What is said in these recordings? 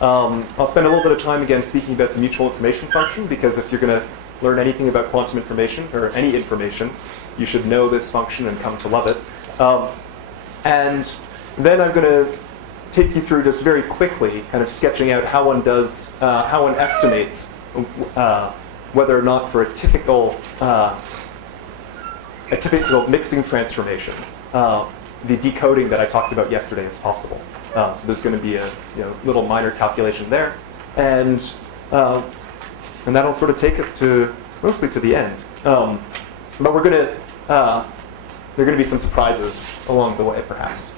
I'll spend a little bit of time again speaking about the mutual information function, because if you're going to learn anything about quantum information, or any information, you should know this function and come to love it. And then I'm going to take you through just very quickly, kind of sketching out how one does, how one estimates whether or not for a typical mixing transformation, the decoding that I talked about yesterday is possible. So there's going to be a little minor calculation there, and that'll sort of take us to mostly to the end. But we're going to there are going to be some surprises along the way, perhaps.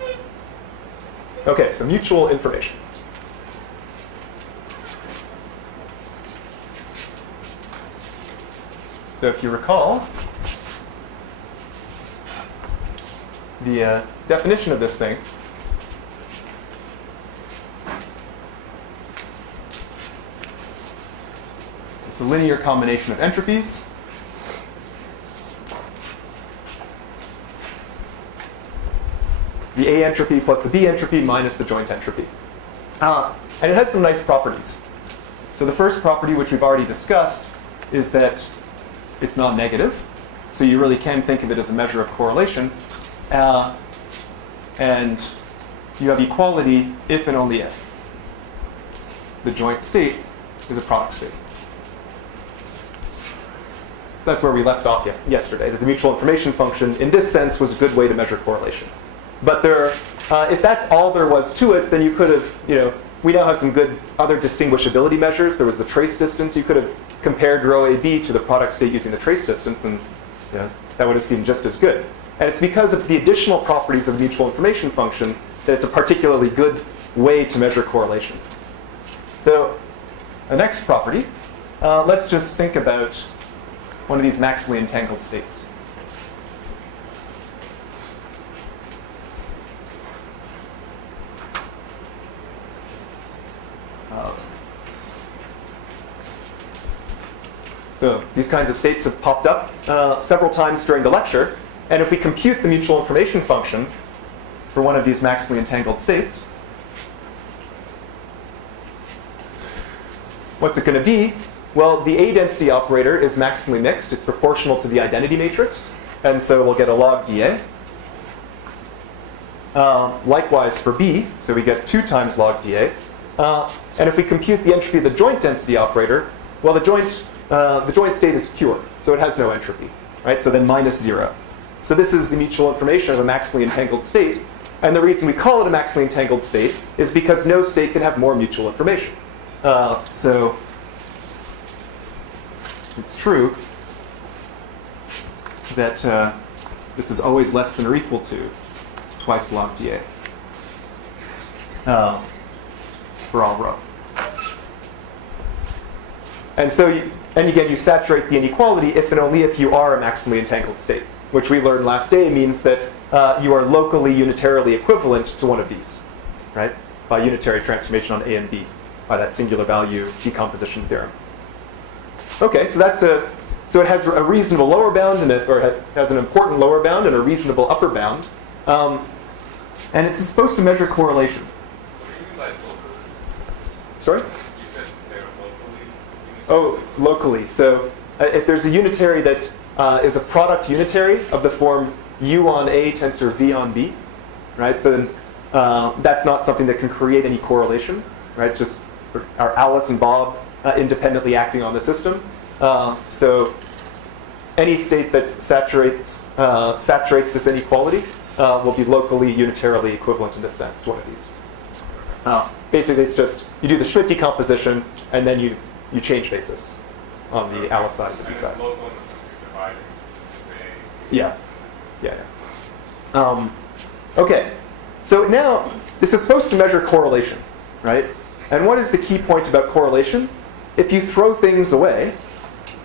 Okay, so mutual information. So if you recall, the definition of this thing it's a linear combination of entropies the A entropy plus the B entropy minus the joint entropy. And it has some nice properties. So the first property, which we've already discussed, is that it's non-negative. So you really can think of it as a measure of correlation. And you have equality if and only if the joint state is a product state. So that's where we left off yesterday, that the mutual information function, in this sense, was a good way to measure correlation. But if that's all there was to it, then you could have, we now have some good other distinguishability measures. There was the trace distance. You could have compared rho AB to the product state using the trace distance, and that would have seemed just as good. And it's because of the additional properties of the mutual information function that it's a particularly good way to measure correlation. So the next property, let's just think about one of these maximally entangled states. So these kinds of states have popped up several times during the lecture. And if we compute the mutual information function for one of these maximally entangled states, what's it going to be? Well, the A density operator is maximally mixed. It's proportional to the identity matrix. And so we'll get a log dA. Likewise for B, so we get 2 times log dA. And if we compute the entropy of the joint density operator, well, the joint state is pure, so it has no entropy, right? So then minus 0. So this is the mutual information of a maximally entangled state. And the reason we call it a maximally entangled state is because no state can have more mutual information. So it's true that this is always less than or equal to twice log dA for all rho. And so, and again, you saturate the inequality if and only if you are a maximally entangled state, which we learned last day means that you are locally unitarily equivalent to one of these, right? By unitary transformation on A and B, by that singular value decomposition theorem. Okay, so so it has a reasonable lower bound or it has an important lower bound and a reasonable upper bound, and it's supposed to measure correlation. What do you mean by locally? Sorry? You said they're locally. Oh, locally. So if there's a unitary that is a product unitary of the form U on A tensor V on B, right? So then that's not something that can create any correlation, right? It's just our Alice and Bob independently acting on the system. So any state that saturates this inequality will be locally unitarily equivalent in this sense to one of these. Basically, it's just you do the Schmidt decomposition and then you change basis on the Alice side and the B side. It's local in the sense you're dividing the Yeah. Okay. So now this is supposed to measure correlation, right? And what is the key point about correlation? If you throw things away,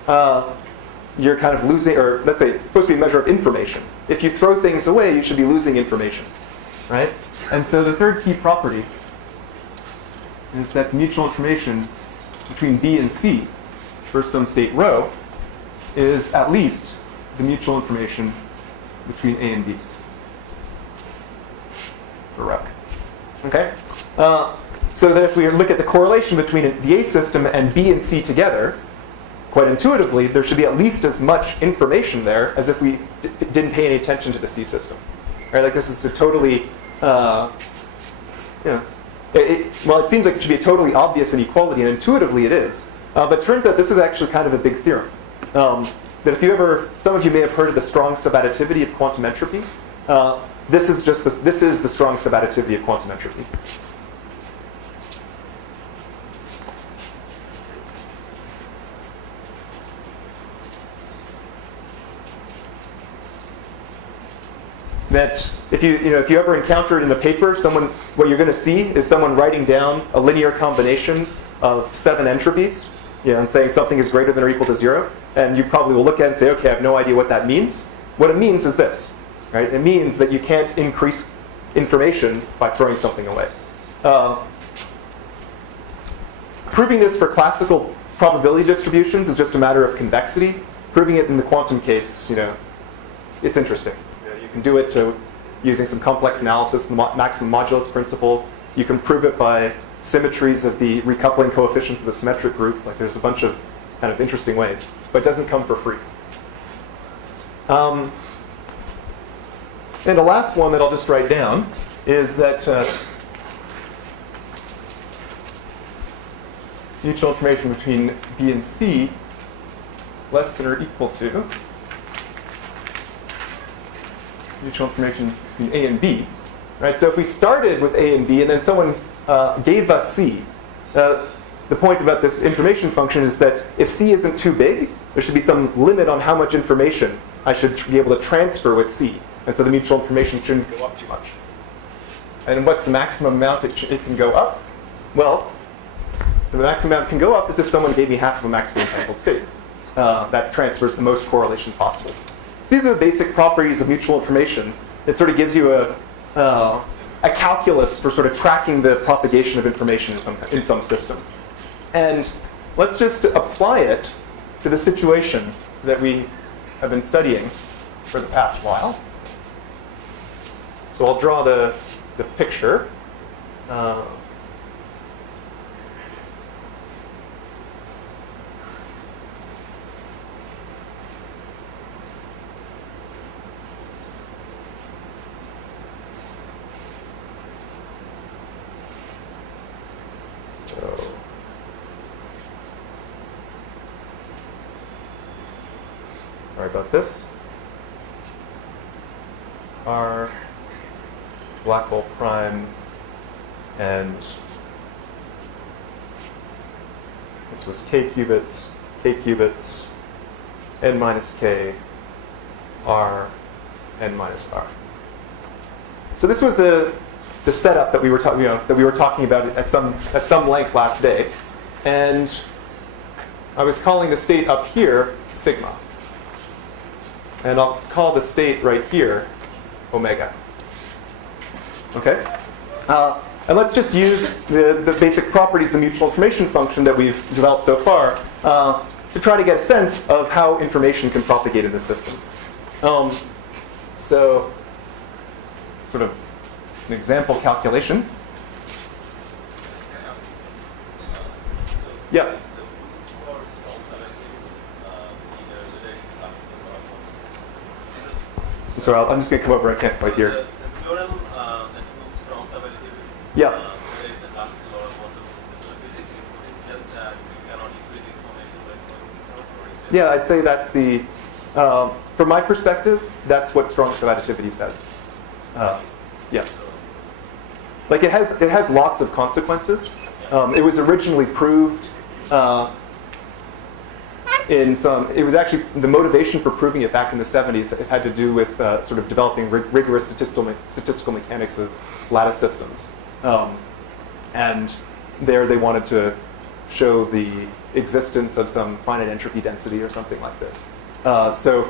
you're kind of losing, or let's say it's supposed to be a measure of information. If you throw things away, you should be losing information, right? And so the third key property is that mutual information between B and C, first term state rho, is at least the mutual information between A and B, for rho. Okay? So that if we look at the correlation between the A system and B and C together, quite intuitively, there should be at least as much information there as if we didn't pay any attention to the C system. Right? Like this is a totally, well, it seems like it should be a totally obvious inequality, and intuitively it is. But it turns out this is actually kind of a big theorem. That if you ever, some of you may have heard of the strong subadditivity of quantum entropy. This is the strong subadditivity of quantum entropy. That if you ever encounter it in a paper, what you're going to see is someone writing down a linear combination of 7 entropies, and saying something is greater than or equal to 0, and you probably will look at it and say, okay, I have no idea what that means. What it means is this, right? It means that you can't increase information by throwing something away. Proving this for classical probability distributions is just a matter of convexity. Proving it in the quantum case, it's interesting. You can do it using some complex analysis, the maximum modulus principle. You can prove it by symmetries of the recoupling coefficients of the symmetric group. Like there's a bunch of kind of interesting ways, but it doesn't come for free. And the last one that I'll just write down is that mutual information between B and C less than or equal to mutual information between A and B. Right? So if we started with A and B and then someone gave us C, the point about this information function is that if C isn't too big, there should be some limit on how much information I should be able to transfer with C. And so the mutual information shouldn't go up too much. And what's the maximum amount it can go up? Well, the maximum amount it can go up is if someone gave me half of a maximally entangled state. That transfers the most correlation possible. So these are the basic properties of mutual information. It sort of gives you a calculus for sort of tracking the propagation of information in some system. And let's just apply it to the situation that we have been studying for the past while. So I'll draw the picture. Sorry about this. Our black hole prime, and this was k qubits, n minus k, r, n minus r. So this was the setup that we were talking about at some length last day, and I was calling the state up here sigma, and I'll call the state right here omega. Okay? And let's just use the basic properties of the mutual information function that we've developed so far to try to get a sense of how information can propagate in the system. So, sort of an example calculation. Yeah. So I'm just going to come over. I can't quite hear. Yeah. Yeah, I'd say that's the, from my perspective, that's what strong subadditivity says. Yeah. Like it has lots of consequences. It was originally proved it was actually the motivation for proving it back in the 70s. It had to do with sort of developing rigorous statistical mechanics of lattice systems. And there they wanted to show the existence of some finite entropy density or something like this. So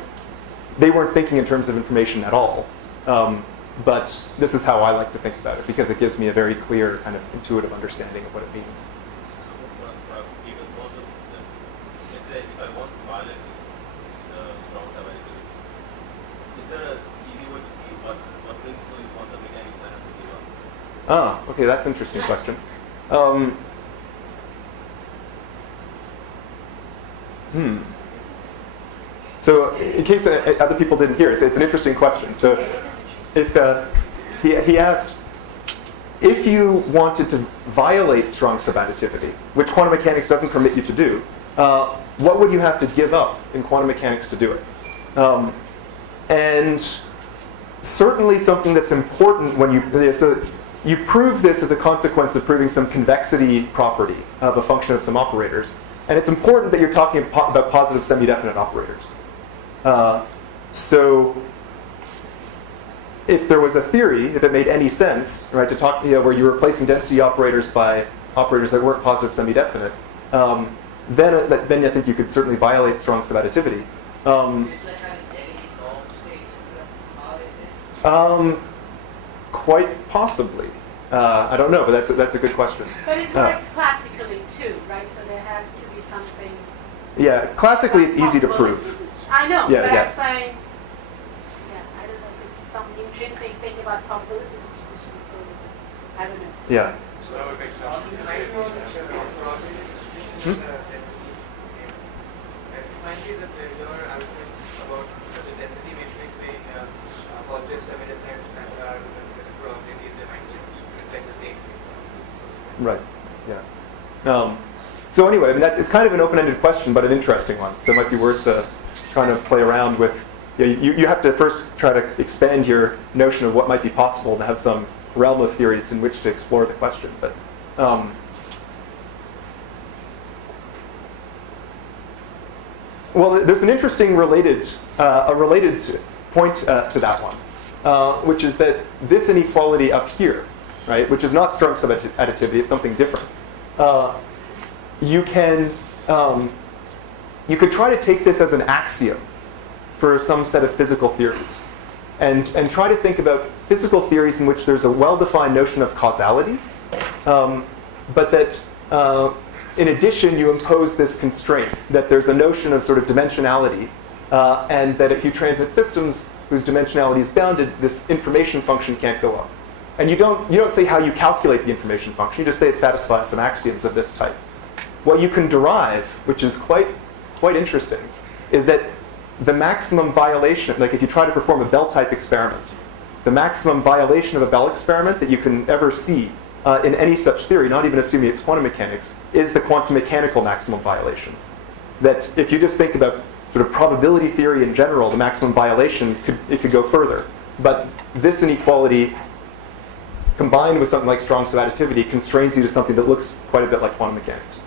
they weren't thinking in terms of information at all. But this is how I like to think about it, because it gives me a very clear kind of intuitive understanding of what it means. Okay, that's an interesting question. Um, So in case other people didn't hear, it's an interesting question. So if he asked, if you wanted to violate strong subadditivity, which quantum mechanics doesn't permit you to do, what would you have to give up in quantum mechanics to do it? And certainly something that's important when you prove this as a consequence of proving some convexity property of a function of some operators. And it's important that you're talking about positive semi-definite operators. So if there was a theory, if it made any sense, right, to talk, where you're replacing density operators by operators that weren't positive semi-definite, then I think you could certainly violate strong subadditivity. Quite possibly. I don't know, but that's a good question. But it works classically too, right? So there has to be something. Yeah, classically it's easy to prove. I know, Yeah, but yeah. I'm saying, I don't know if it's some intrinsic thing about probability distribution, so I don't know. Yeah. So that would make sense. It might be that your argument about the density matrix being positive semi-definite and the probabilities, they might just reflect the same thing. Right. Yeah. So anyway, I mean, it's kind of an open-ended question, but an interesting one. So it might be worth trying to play around with. You have to first try to expand your notion of what might be possible to have some realm of theories in which to explore the question. But well, there's an interesting related point to that one, which is that this inequality up here, right, which is not strong subadditivity, it's something different. You could try to take this as an axiom for some set of physical theories, and try to think about physical theories in which there's a well-defined notion of causality, but that in addition you impose this constraint that there's a notion of sort of dimensionality, and that if you transmit systems whose dimensionality is bounded, this information function can't go up. And you don't say how you calculate the information function. You just say it satisfies some axioms of this type. What you can derive, which is quite interesting, is that the maximum violation, like if you try to perform a Bell-type experiment, the maximum violation of a Bell experiment that you can ever see in any such theory, not even assuming it's quantum mechanics, is the quantum mechanical maximum violation. That if you just think about sort of probability theory in general, the maximum violation could go further. But this inequality, combined with something like strong subadditivity, constrains you to something that looks quite a bit like quantum mechanics.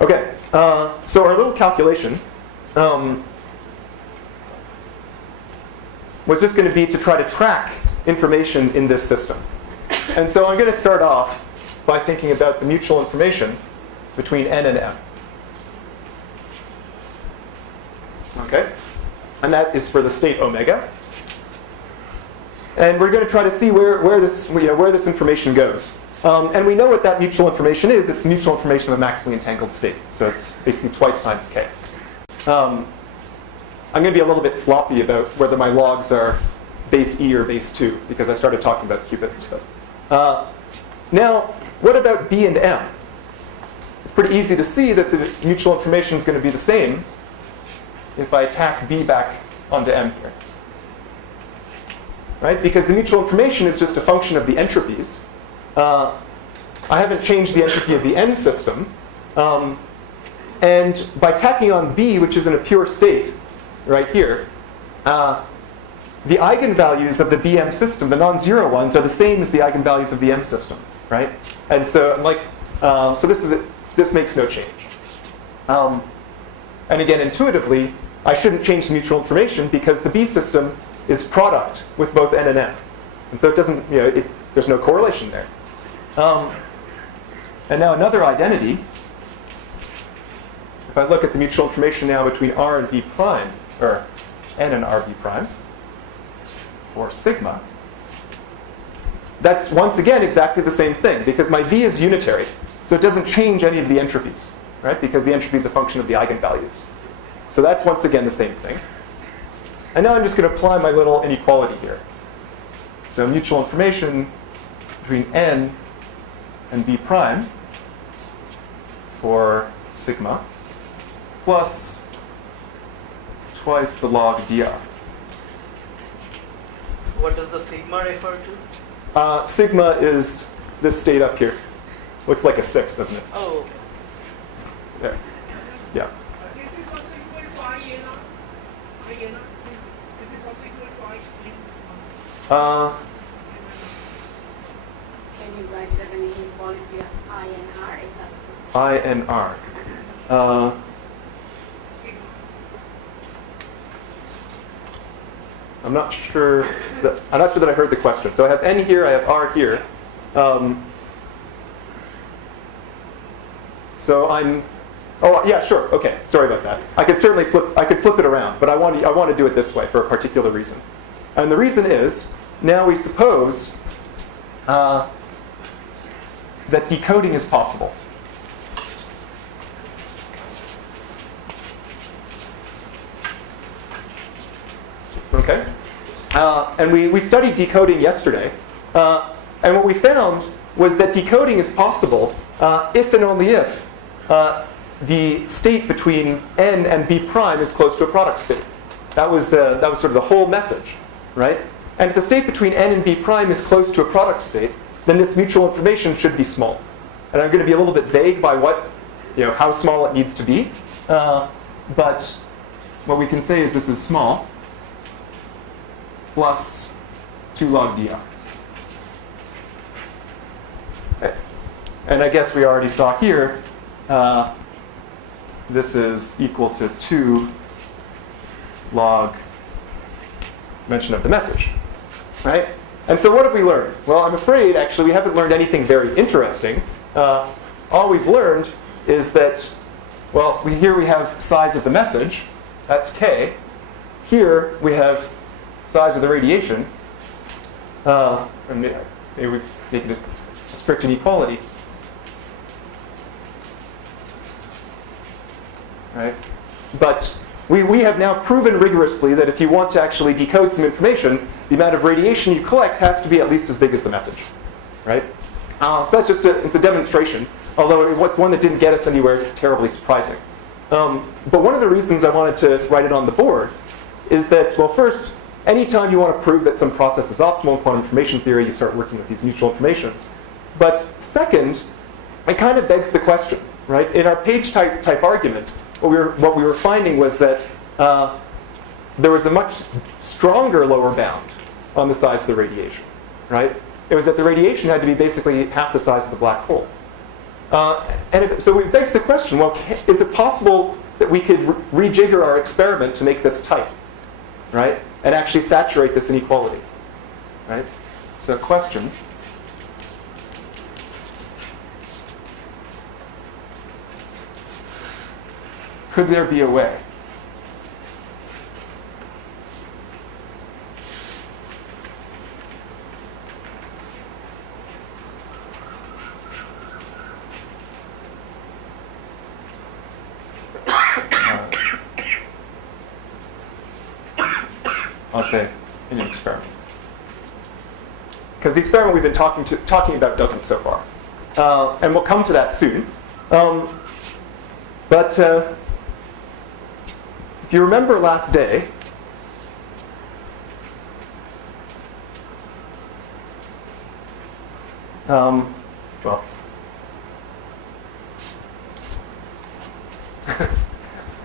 Okay, so our little calculation was just going to be to try to track information in this system. And so I'm going to start off by thinking about the mutual information between n and m. Okay? And that is for the state omega. And we're going to try to see where this information goes. And we know what that mutual information is. It's mutual information of a maximally entangled state. So it's basically twice times k. I'm going to be a little bit sloppy about whether my logs are base e or base 2, because I started talking about qubits. But now, what about b and m? It's pretty easy to see that the mutual information is going to be the same if I tack b back onto m here. Right? Because the mutual information is just a function of the entropies. I haven't changed the entropy of the n system. And by tacking on b, which is in a pure state, right here, the eigenvalues of the bm system, the non-zero ones, are the same as the eigenvalues of the m system, right? And so, so this makes no change. And again, intuitively, I shouldn't change the mutual information because the b system is product with both n and m, and so it doesn't, there's no correlation there. And now another identity. If I look at the mutual information now between r and b prime, or n and rb prime, or sigma, that's once again exactly the same thing, because my v is unitary, so it doesn't change any of the entropies, right? Because the entropy is a function of the eigenvalues. So that's once again the same thing. And now I'm just going to apply my little inequality here. So mutual information between n and b prime for sigma plus twice the log dr. What does the sigma refer to? Sigma is this state up here. Looks like a 6, doesn't it? Oh, okay. There. Yeah. Is this also equal to I n r? I n r? Is this also equal to I n r? Can you write it as an inequality of INR? Is that INR. I'm not sure that I heard the question. So I have n here, I have r here. So I'm. Oh yeah, sure. Okay, sorry about that. I could certainly flip it around, but I want to do it this way for a particular reason. And the reason is, now we suppose that decoding is possible. Okay? And we studied decoding yesterday. And what we found was that decoding is possible if and only if the state between n and b prime is close to a product state. That was sort of the whole message, right? And if the state between n and b prime is close to a product state, then this mutual information should be small. And I'm going to be a little bit vague by how small it needs to be. But what we can say is this is small plus 2 log dr. Okay. And I guess we already saw here, this is equal to 2 log mention of the message, right? And so what have we learned? Well, I'm afraid, actually, we haven't learned anything very interesting. All we've learned is that, well, here we have size of the message. That's k. Here we have size of the radiation. And maybe we make it a strict inequality. Right? But we have now proven rigorously that if you want to actually decode some information, the amount of radiation you collect has to be at least as big as the message. Right? So that's just it's a demonstration, although it's one that didn't get us anywhere terribly surprising. But one of the reasons I wanted to write it on the board is that, well, first, anytime you want to prove that some process is optimal in quantum information theory, you start working with these mutual informations. But second, it kind of begs the question, right? In our page type argument, what we were finding was that there was a much stronger lower bound on the size of the radiation, right? It was that the radiation had to be basically half the size of the black hole. So it begs the question, well, is it possible that we could rejigger our experiment to make this tight, right? And actually saturate this inequality, right? So question. Could there be a way? I'll say in an experiment. Because the experiment we've been talking about doesn't so far. And we'll come to that soon. But if you remember last day, well,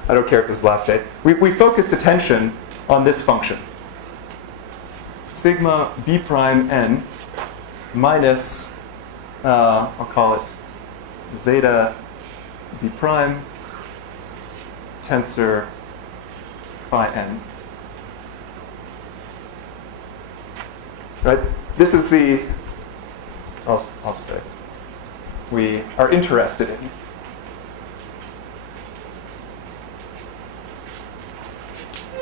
I don't care if this is last day. We focused attention on this function. Sigma b prime n minus, I'll call it zeta b prime tensor phi n. Right? This is the, I'll say, we are interested in.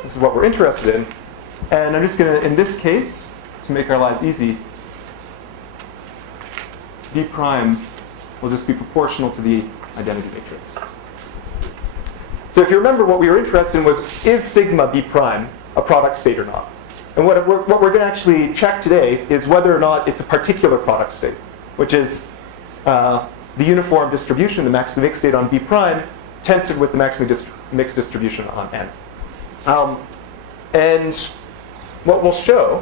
This is what we're interested in. And I'm just going to, in this case, to make our lives easy, b prime will just be proportional to the identity matrix. So if you remember, what we were interested in was, is sigma b prime a product state or not? And what we're going to actually check today is whether or not it's a particular product state, which is the uniform distribution, the maximally mixed state on B prime, tensor with the maximally mixed distribution on N. And what we'll show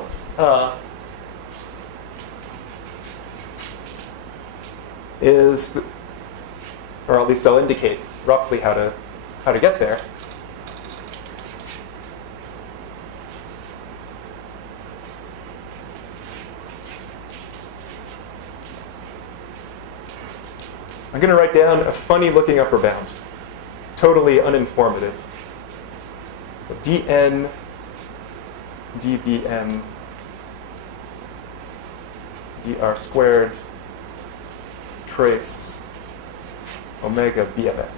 is, or at least I'll indicate roughly how to get there. I'm going to write down a funny-looking upper bound, totally uninformative. So dn dvm dr squared trace omega bmn.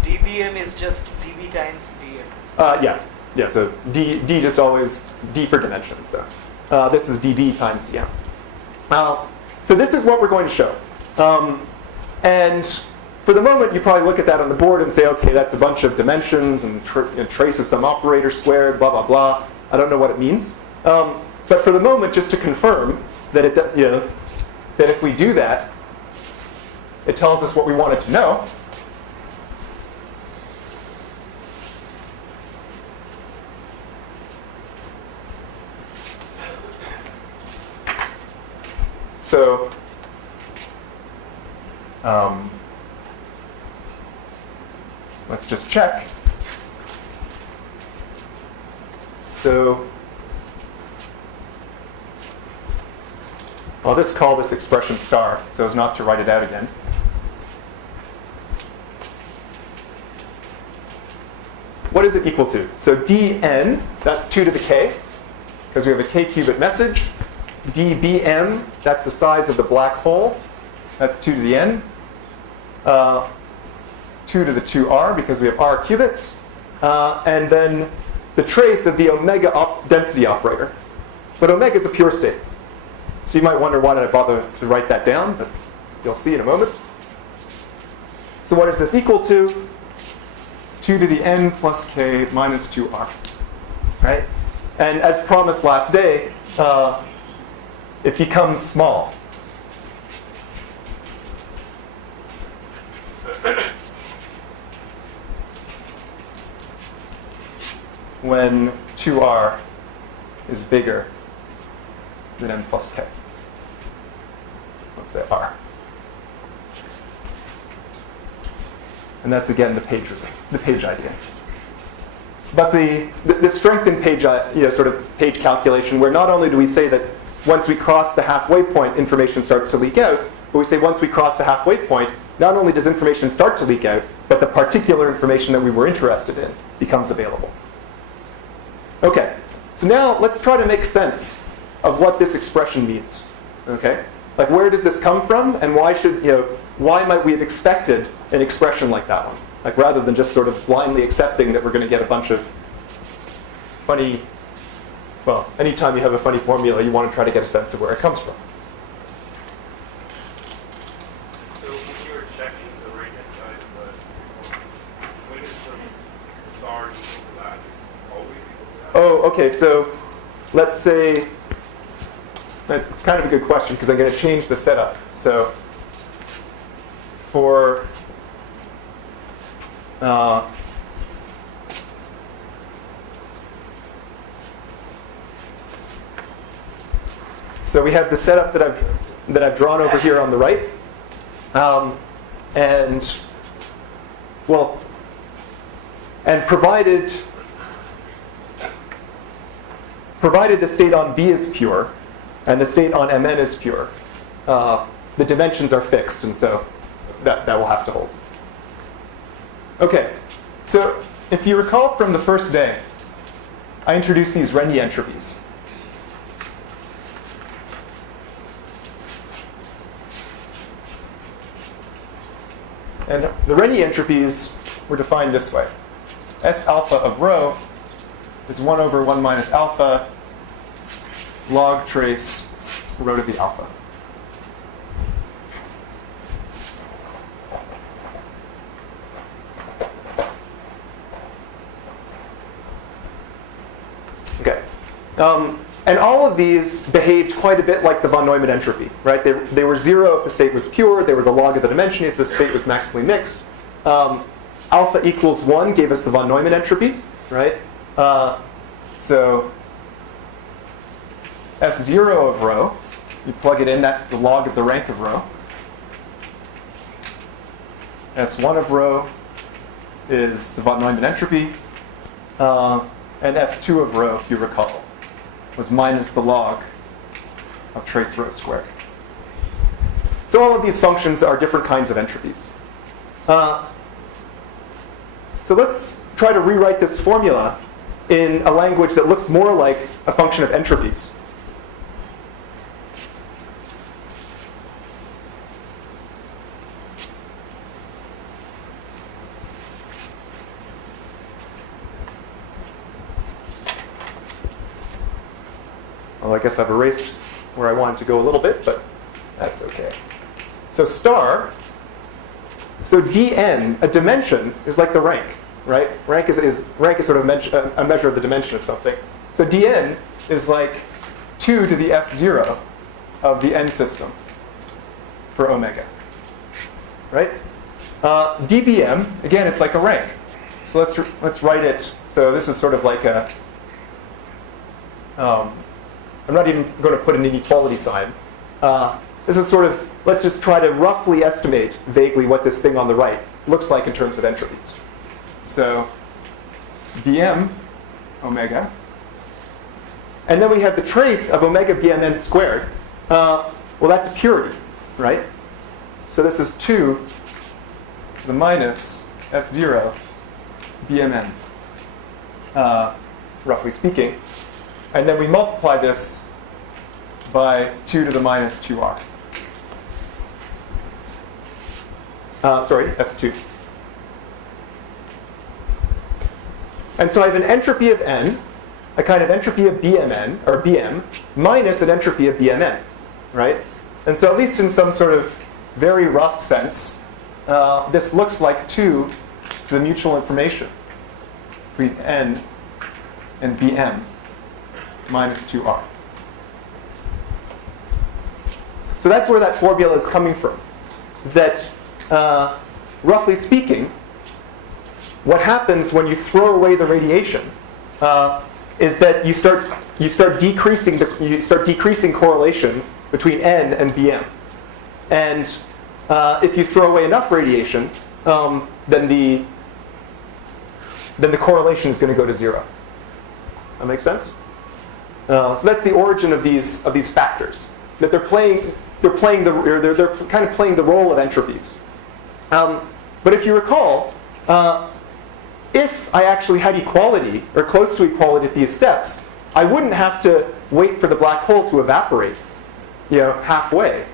dBm is just dB times dm. Yeah. So d just always d for dimension. So this is dd times dm. So this is what we're going to show. And for the moment, you probably look at that on the board and say, okay, that's a bunch of dimensions and trace of some operator squared, blah, blah, blah. I don't know what it means. But for the moment, just to confirm that that if we do that, it tells us what we wanted to know. So let's just check. So I'll just call this expression star so as not to write it out again. What is it equal to? So dn, that's 2 to the k, because we have a k-qubit message. dBm, that's the size of the black hole. That's 2 to the n. 2 to the 2r, because we have r qubits. And then the trace of the omega density operator. But omega is a pure state. So you might wonder why did I bother to write that down, but you'll see in a moment. So what is this equal to? 2 to the n plus k minus 2r. Right? And as promised last day, it becomes small. When 2r is bigger than n plus k. Let's say r. And that's again the page idea. But the strength in page, sort of page calculation, where not only do we say that once we cross the halfway point, information starts to leak out, but we say once we cross the halfway point, not only does information start to leak out, but the particular information that we were interested in becomes available. Okay, so now let's try to make sense of what this expression means. Okay, like where does this come from, and why might we have expected an expression like that one? Like rather than just sort of blindly accepting that we're going to get a bunch of funny, well, anytime you have a funny formula, you want to try to get a sense of where it comes from. So when you were checking the right-hand side of the when is the star equal to that? Is always equal to that? Oh, okay, so let's say, it's kind of a good question because I'm going to change the setup. So for so we have the setup that I've drawn over here on the right, and provided the state on B is pure and the state on Mn is pure, the dimensions are fixed, and so that will have to hold. Okay, so if you recall from the first day, I introduced these Rényi entropies. And the Rényi entropies were defined this way. S alpha of rho is 1 over 1 minus alpha log trace rho to the alpha. And all of these behaved quite a bit like the von Neumann entropy, right? They were 0 if the state was pure. They were the log of the dimension if the state was maximally mixed. Alpha equals 1 gave us the von Neumann entropy, right? So S0 of rho, you plug it in, that's the log of the rank of rho. S1 of rho is the von Neumann entropy. And S2 of rho, if you recall, was minus the log of trace rho squared. So all of these functions are different kinds of entropies. So let's try to rewrite this formula in a language that looks more like a function of entropies. Well, I guess I've erased where I wanted to go a little bit, but that's okay. So star, so dn, a dimension, is like the rank, right? Rank is sort of a measure of the dimension of something. So dn is like 2 to the S0 of the n system for omega, right? dBm, again, it's like a rank. So let's write it. So this is sort of like a, I'm not even going to put an inequality sign. This is sort of, let's just try to roughly estimate vaguely what this thing on the right looks like in terms of entropies. So bm omega. And then we have the trace of omega bmn squared. Well, that's purity, right? So this is 2 to the minus S0 bmn, roughly speaking. And then we multiply this by 2 to the minus 2r. Sorry, S2. And so I have an entropy of n, a kind of entropy of bmn, or bm, minus an entropy of bmn, right? And so at least in some sort of very rough sense, this looks like 2 to the mutual information between n and bm minus 2r. So that's where that formula is coming from. That, roughly speaking, what happens when you throw away the radiation is that you start decreasing correlation between n and bm. And if you throw away enough radiation, then the correlation is going to go to 0. That make sense? So that's the origin of these factors. That they're kind of playing the role of entropies. But if you recall, if I actually had equality or close to equality at these steps, I wouldn't have to wait for the black hole to evaporate, halfway,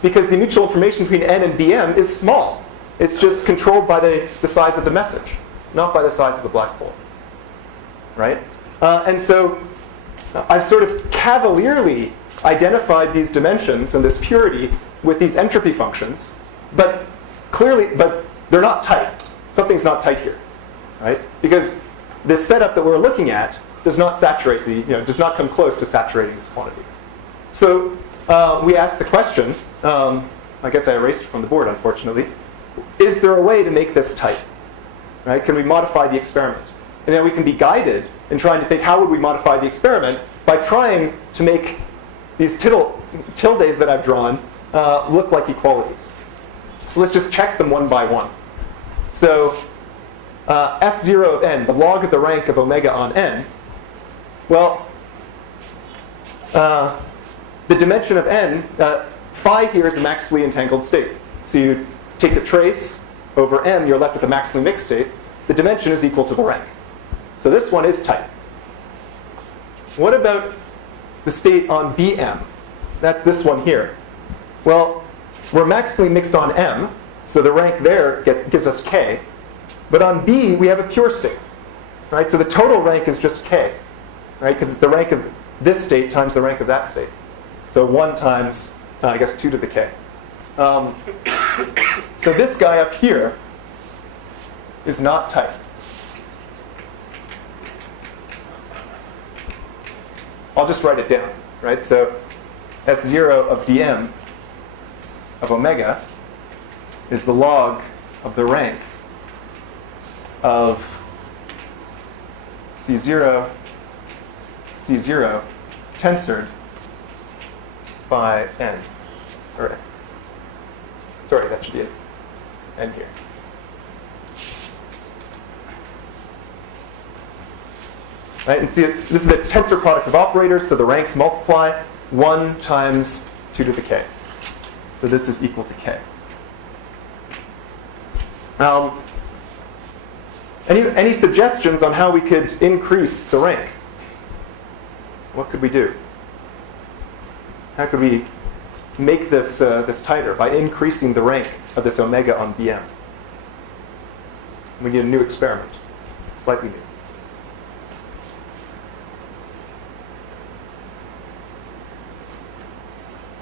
because the mutual information between n and bm is small. It's just controlled by the size of the message, not by the size of the black hole, right? And so I've sort of cavalierly identified these dimensions and this purity with these entropy functions, but they're not tight. Something's not tight here, right? Because this setup that we're looking at does not saturate does not come close to saturating this quantity. So we asked the question, I guess I erased it from the board, unfortunately, is there a way to make this tight, right? Can we modify the experiment? And then we can be guided in trying to think, how would we modify the experiment by trying to make these tildes that I've drawn look like equalities. So let's just check them one by one. So S0 of n, the log of the rank of omega on n, well, the dimension of n, phi here is a maximally entangled state. So you take the trace over m, you're left with a maximally mixed state. The dimension is equal to the rank. So this one is tight. What about the state on bm? That's this one here. Well, we're maximally mixed on m, so the rank there gives us k. But on b, we have a pure state, right? So the total rank is just k, right? Because it's the rank of this state times the rank of that state. So 1 times, I guess, 2 to the k. So this guy up here is not tight. I'll just write it down, right? So S0 of dm of omega is the log of the rank of C0 tensored by n. Or, sorry, that should be n here. Right, and see, this is a tensor product of operators, so the ranks multiply 1 times 2 to the k. So this is equal to k. Any suggestions on how we could increase the rank? What could we do? How could we make this tighter by increasing the rank of this omega on Bm? We need a new experiment, slightly new.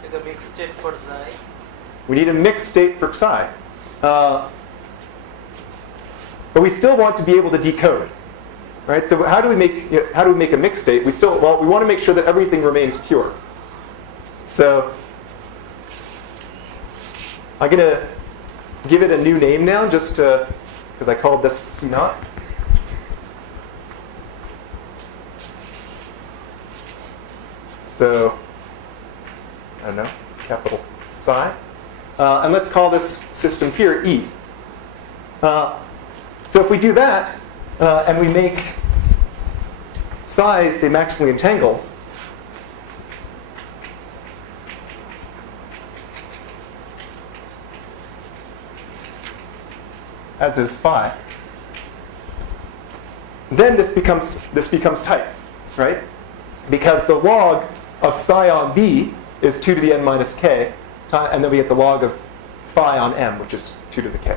With a mixed state for xi. We need a mixed state for psi. But we still want to be able to decode, right? So how do we make a mixed state? We want to make sure that everything remains pure. So I'm going to give it a new name now, just because I called this C0. So I don't know, capital psi. And let's call this system here E. So if we do that, and we make psi, say, maximally entangled, as is phi, then this becomes tight, right? Because the log of psi on B is 2 to the n minus k, and then we get the log of phi on m, which is 2 to the k.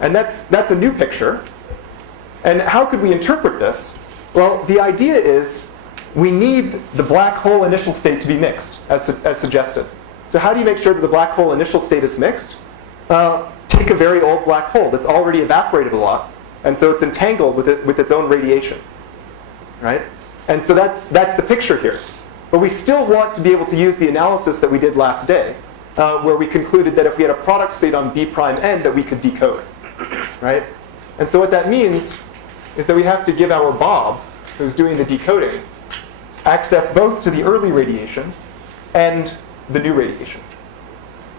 And that's a new picture. And how could we interpret this? Well, the idea is we need the black hole initial state to be mixed, as suggested. So how do you make sure that the black hole initial state is mixed? Take a very old black hole that's already evaporated a lot, and so it's entangled with its own radiation, right? And so that's the picture here. But we still want to be able to use the analysis that we did last day, where we concluded that if we had a product state on B prime n, that we could decode, right? And so what that means is that we have to give our Bob, who's doing the decoding, access both to the early radiation and the new radiation.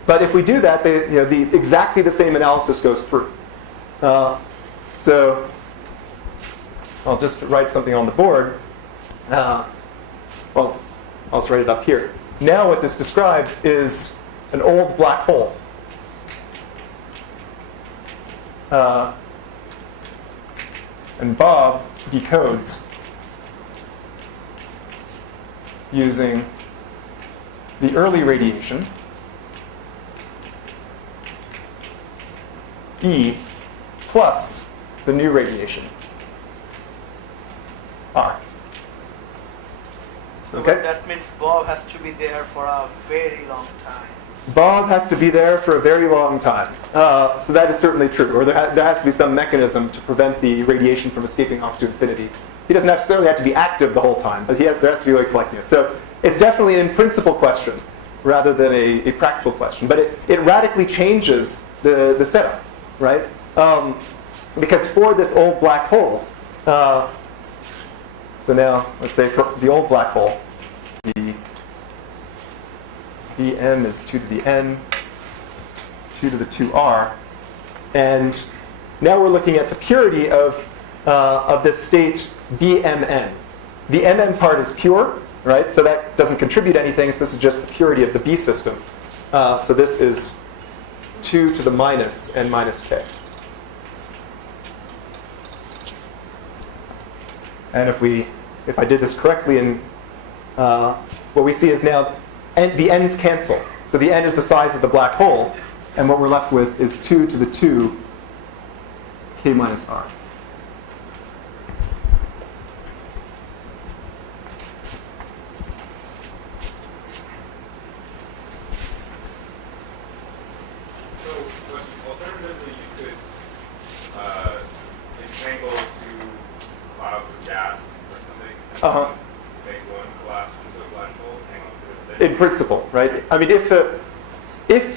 But if we do that, exactly the same analysis goes through. So I'll just write something on the board. Well, I'll just write it up here. Now what this describes is an old black hole. And Bob decodes using the early radiation, E, plus the new radiation, R. So Okay? that means Bob has to be there for a very long time. Bob has to be there for a very long time. So that is certainly true. Or there has to be some mechanism to prevent the radiation from escaping off to infinity. He doesn't necessarily have to be active the whole time, but there has to be a way of collecting it. So it's definitely an in-principle question rather than a practical question. But it radically changes the setup, right? Because for this old black hole, so now let's say for the old black hole, the Bm is 2 to the n, 2 to the 2r. And now we're looking at the purity of this state Bmn. The Mn part is pure, right? So that doesn't contribute anything. So this is just the purity of the B system. So this is 2 to the minus n minus k. And if I did this correctly, and what we see is now the n's cancel. So the n is the size of the black hole, and what we're left with is 2 to the 2 k minus r. So, alternatively, you could entangle two clouds of gas or something, collapse into a black hole, hang on to it. In principle, right? I mean, if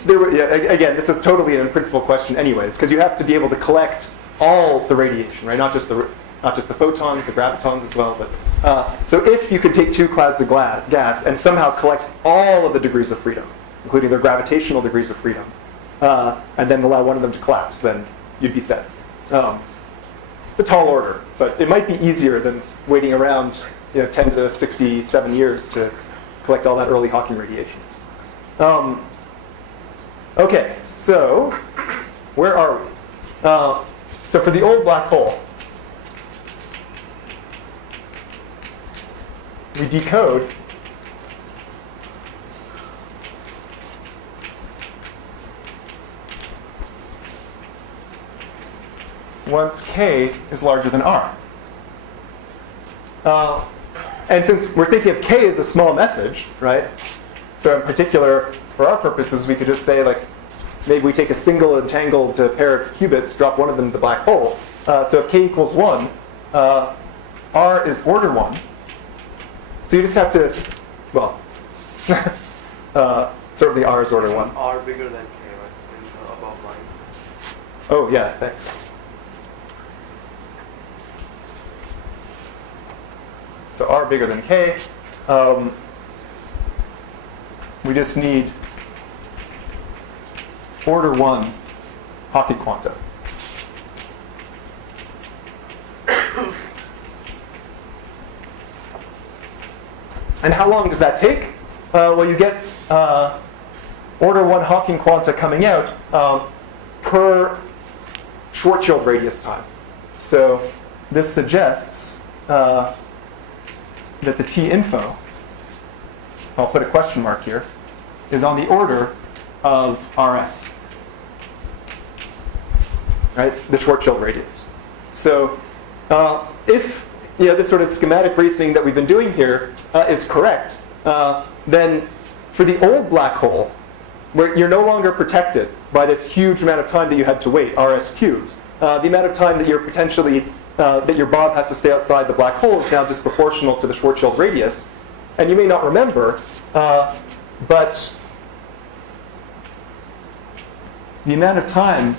there were, yeah, again, this is totally an in principle question anyways, because you have to be able to collect all the radiation, right? Not just the photons, the gravitons as well. But so if you could take two clouds of gas and somehow collect all of the degrees of freedom, including their gravitational degrees of freedom, and then allow one of them to collapse, then you'd be set. It's a tall order, but it might be easier than waiting around 10 to 67 years to collect all that early Hawking radiation. Okay, so where are we? So for the old black hole, we decode once k is larger than r. And since we're thinking of k as a small message, right? So in particular, for our purposes, we could just say, like, maybe we take a single entangled pair of qubits, drop one of them in the black hole. So if k equals 1, r is order 1. So you just have to, well, certainly r is order 1. R bigger than k, right? In above line. Oh, yeah, thanks. So r bigger than k. We just need order 1 Hawking quanta. And how long does that take? Well, you get order 1 Hawking quanta coming out per Schwarzschild radius time. So this suggests that the T info, I'll put a question mark here, is on the order of RS, right? The Schwarzschild radius. So if this sort of schematic reasoning that we've been doing here is correct, then for the old black hole, where you're no longer protected by this huge amount of time that you had to wait, RS cubed, the amount of time that you're potentially that your bob has to stay outside the black hole is now disproportional to the Schwarzschild radius. And you may not remember, but the amount of time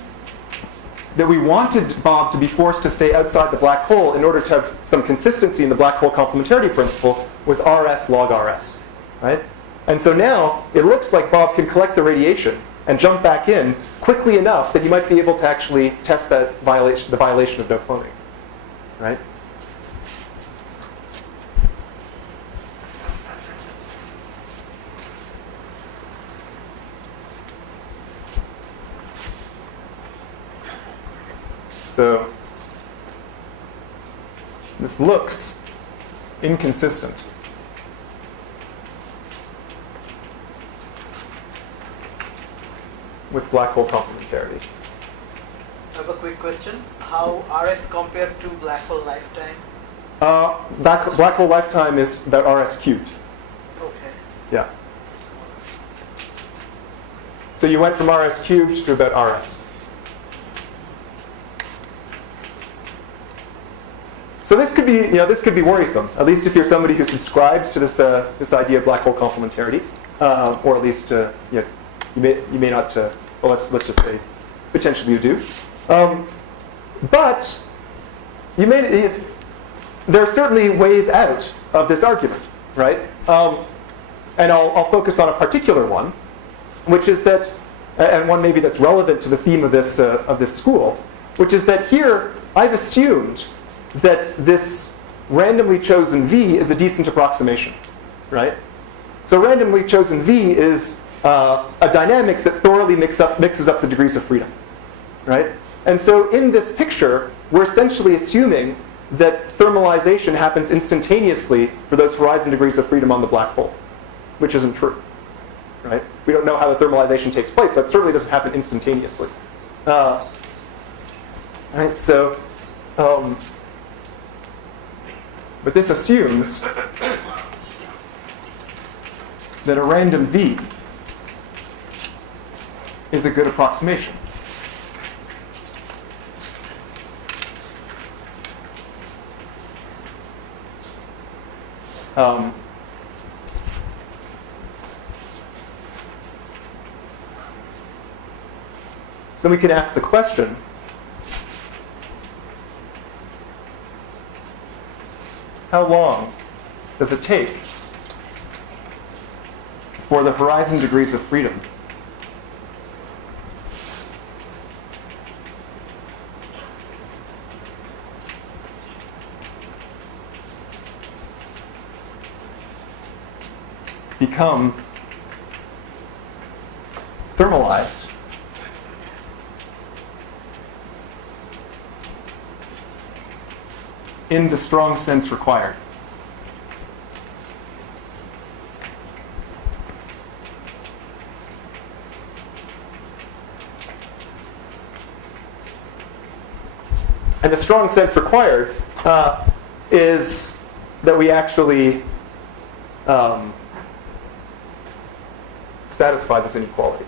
that we wanted Bob to be forced to stay outside the black hole in order to have some consistency in the black hole complementarity principle was RS log RS, right? And so now it looks like Bob can collect the radiation and jump back in quickly enough that you might be able to actually test that violation, the violation of no cloning, right? So this looks inconsistent. With black hole complementarity. I have a quick question. How RS compared to black hole lifetime? Black hole lifetime is about RS cubed. Okay. Yeah. So you went from RS cubed to about RS. So this could be, this could be worrisome. At least if you're somebody who subscribes to this this idea of black hole complementarity, or at least you may not. Well, let's just say potentially you do. But you may. There are certainly ways out of this argument, right? And I'll focus on a particular one, which is that, and one maybe that's relevant to the theme of this school, which is that here I've assumed that this randomly chosen V is a decent approximation, right? So randomly chosen V is a dynamics that thoroughly mixes up the degrees of freedom, right? And so in this picture, we're essentially assuming that thermalization happens instantaneously for those horizon degrees of freedom on the black hole, which isn't true, right? We don't know how the thermalization takes place, but it certainly doesn't happen instantaneously. Right, so, but this assumes that a random V is a good approximation. So then we can ask the question, how long does it take for the horizon degrees of freedom become thermalized in the strong sense required? And the strong sense required is that we actually satisfy this inequality.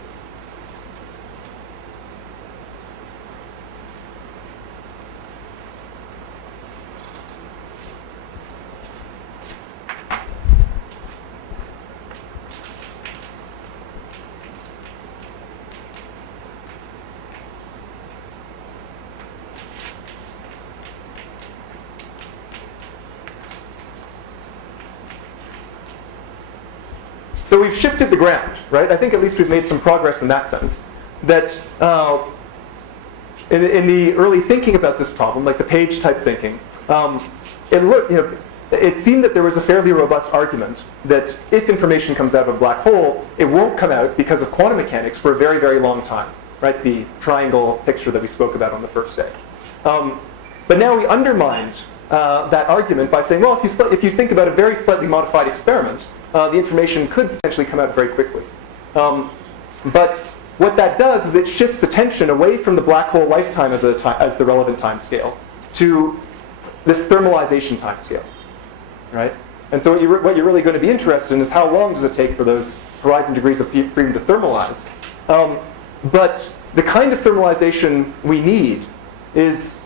So we've shifted the ground, right? I think at least we've made some progress in that sense. That in the early thinking about this problem, like the page type thinking, it seemed that there was a fairly robust argument that if information comes out of a black hole, it won't come out because of quantum mechanics for a very, very long time, right? The triangle picture that we spoke about on the first day. But now we undermined that argument by saying, well, if you think about a very slightly modified experiment, the information could potentially come out very quickly. But what that does is it shifts attention away from the black hole lifetime as the relevant time scale to this thermalization time scale, right? And so what you're really going to be interested in is how long does it take for those horizon degrees of freedom to thermalize. But the kind of thermalization we need is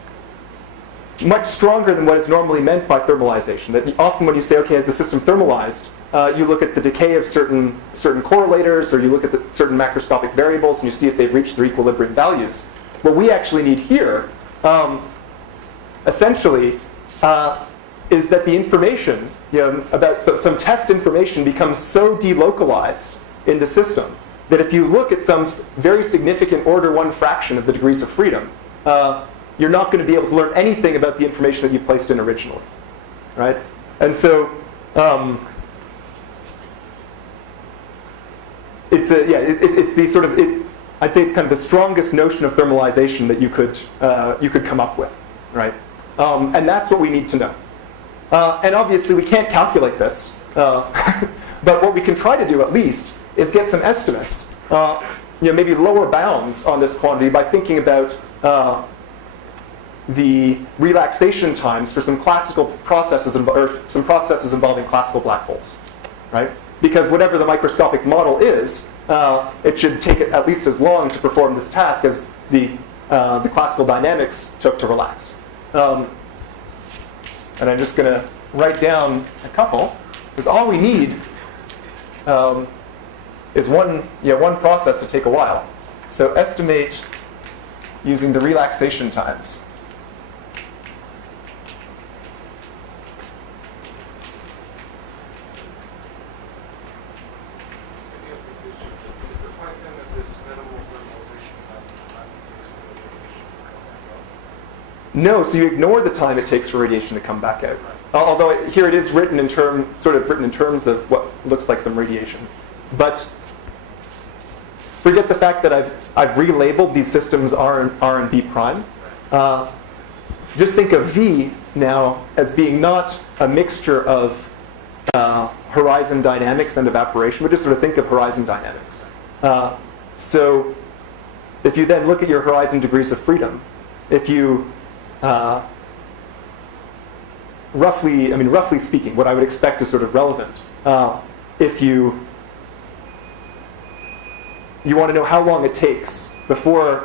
much stronger than what is normally meant by thermalization. That often when you say, okay, is the system thermalized, you look at the decay of certain correlators, or you look at the certain macroscopic variables, and you see if they've reached their equilibrium values. What we actually need here, essentially, is that the information, about some test information becomes so delocalized in the system that if you look at some very significant order 1 fraction of the degrees of freedom, you're not going to be able to learn anything about the information that you placed in originally, right? And so it's the sort of I'd say it's kind of the strongest notion of thermalization that you could come up with, right? And that's what we need to know. And obviously we can't calculate this, but what we can try to do at least is get some estimates, maybe lower bounds on this quantity by thinking about the relaxation times for some classical processes, or some processes involving classical black holes, right? Because whatever the microscopic model is, it should take at least as long to perform this task as the classical dynamics took to relax. And I'm just going to write down a couple, because all we need is one process to take a while. So estimate using the relaxation times. No, so you ignore the time it takes for radiation to come back out. Although here it is written in terms of what looks like some radiation. But forget the fact that I've relabeled these systems R and B prime. Just think of V now as being not a mixture of horizon dynamics and evaporation, but just sort of think of horizon dynamics. So if you then look at your horizon degrees of freedom, if you roughly speaking, what I would expect is sort of relevant. If you want to know how long it takes before,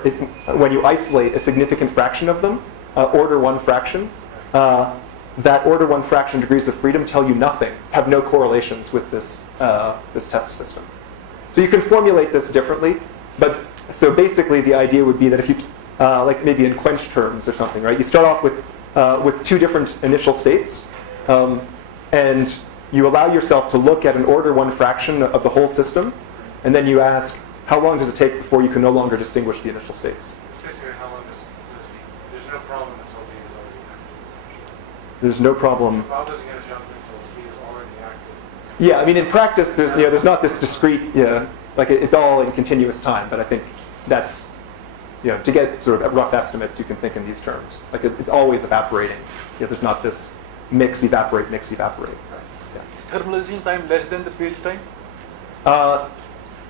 when you isolate a significant fraction of them, order 1 fraction, that order 1 fraction degrees of freedom tell you nothing, have no correlations with this test system. So you can formulate this differently. But so basically, the idea would be that if you, like maybe in quench terms or something, right? You start off with two different initial states, and you allow yourself to look at an order 1 fraction of the whole system, and then you ask, how long does it take before you can no longer distinguish the initial states? Basically, how long does there's no problem until B is already active. There's no problem. The file doesn't get a jump until B is already active. Yeah, I mean, in practice, there's not this discrete, like it's all in continuous time. But I think that's, to get sort of a rough estimate, you can think in these terms. Like it's always evaporating. There's not this mix, evaporate, mix, evaporate. Is thermalization time less than the page time?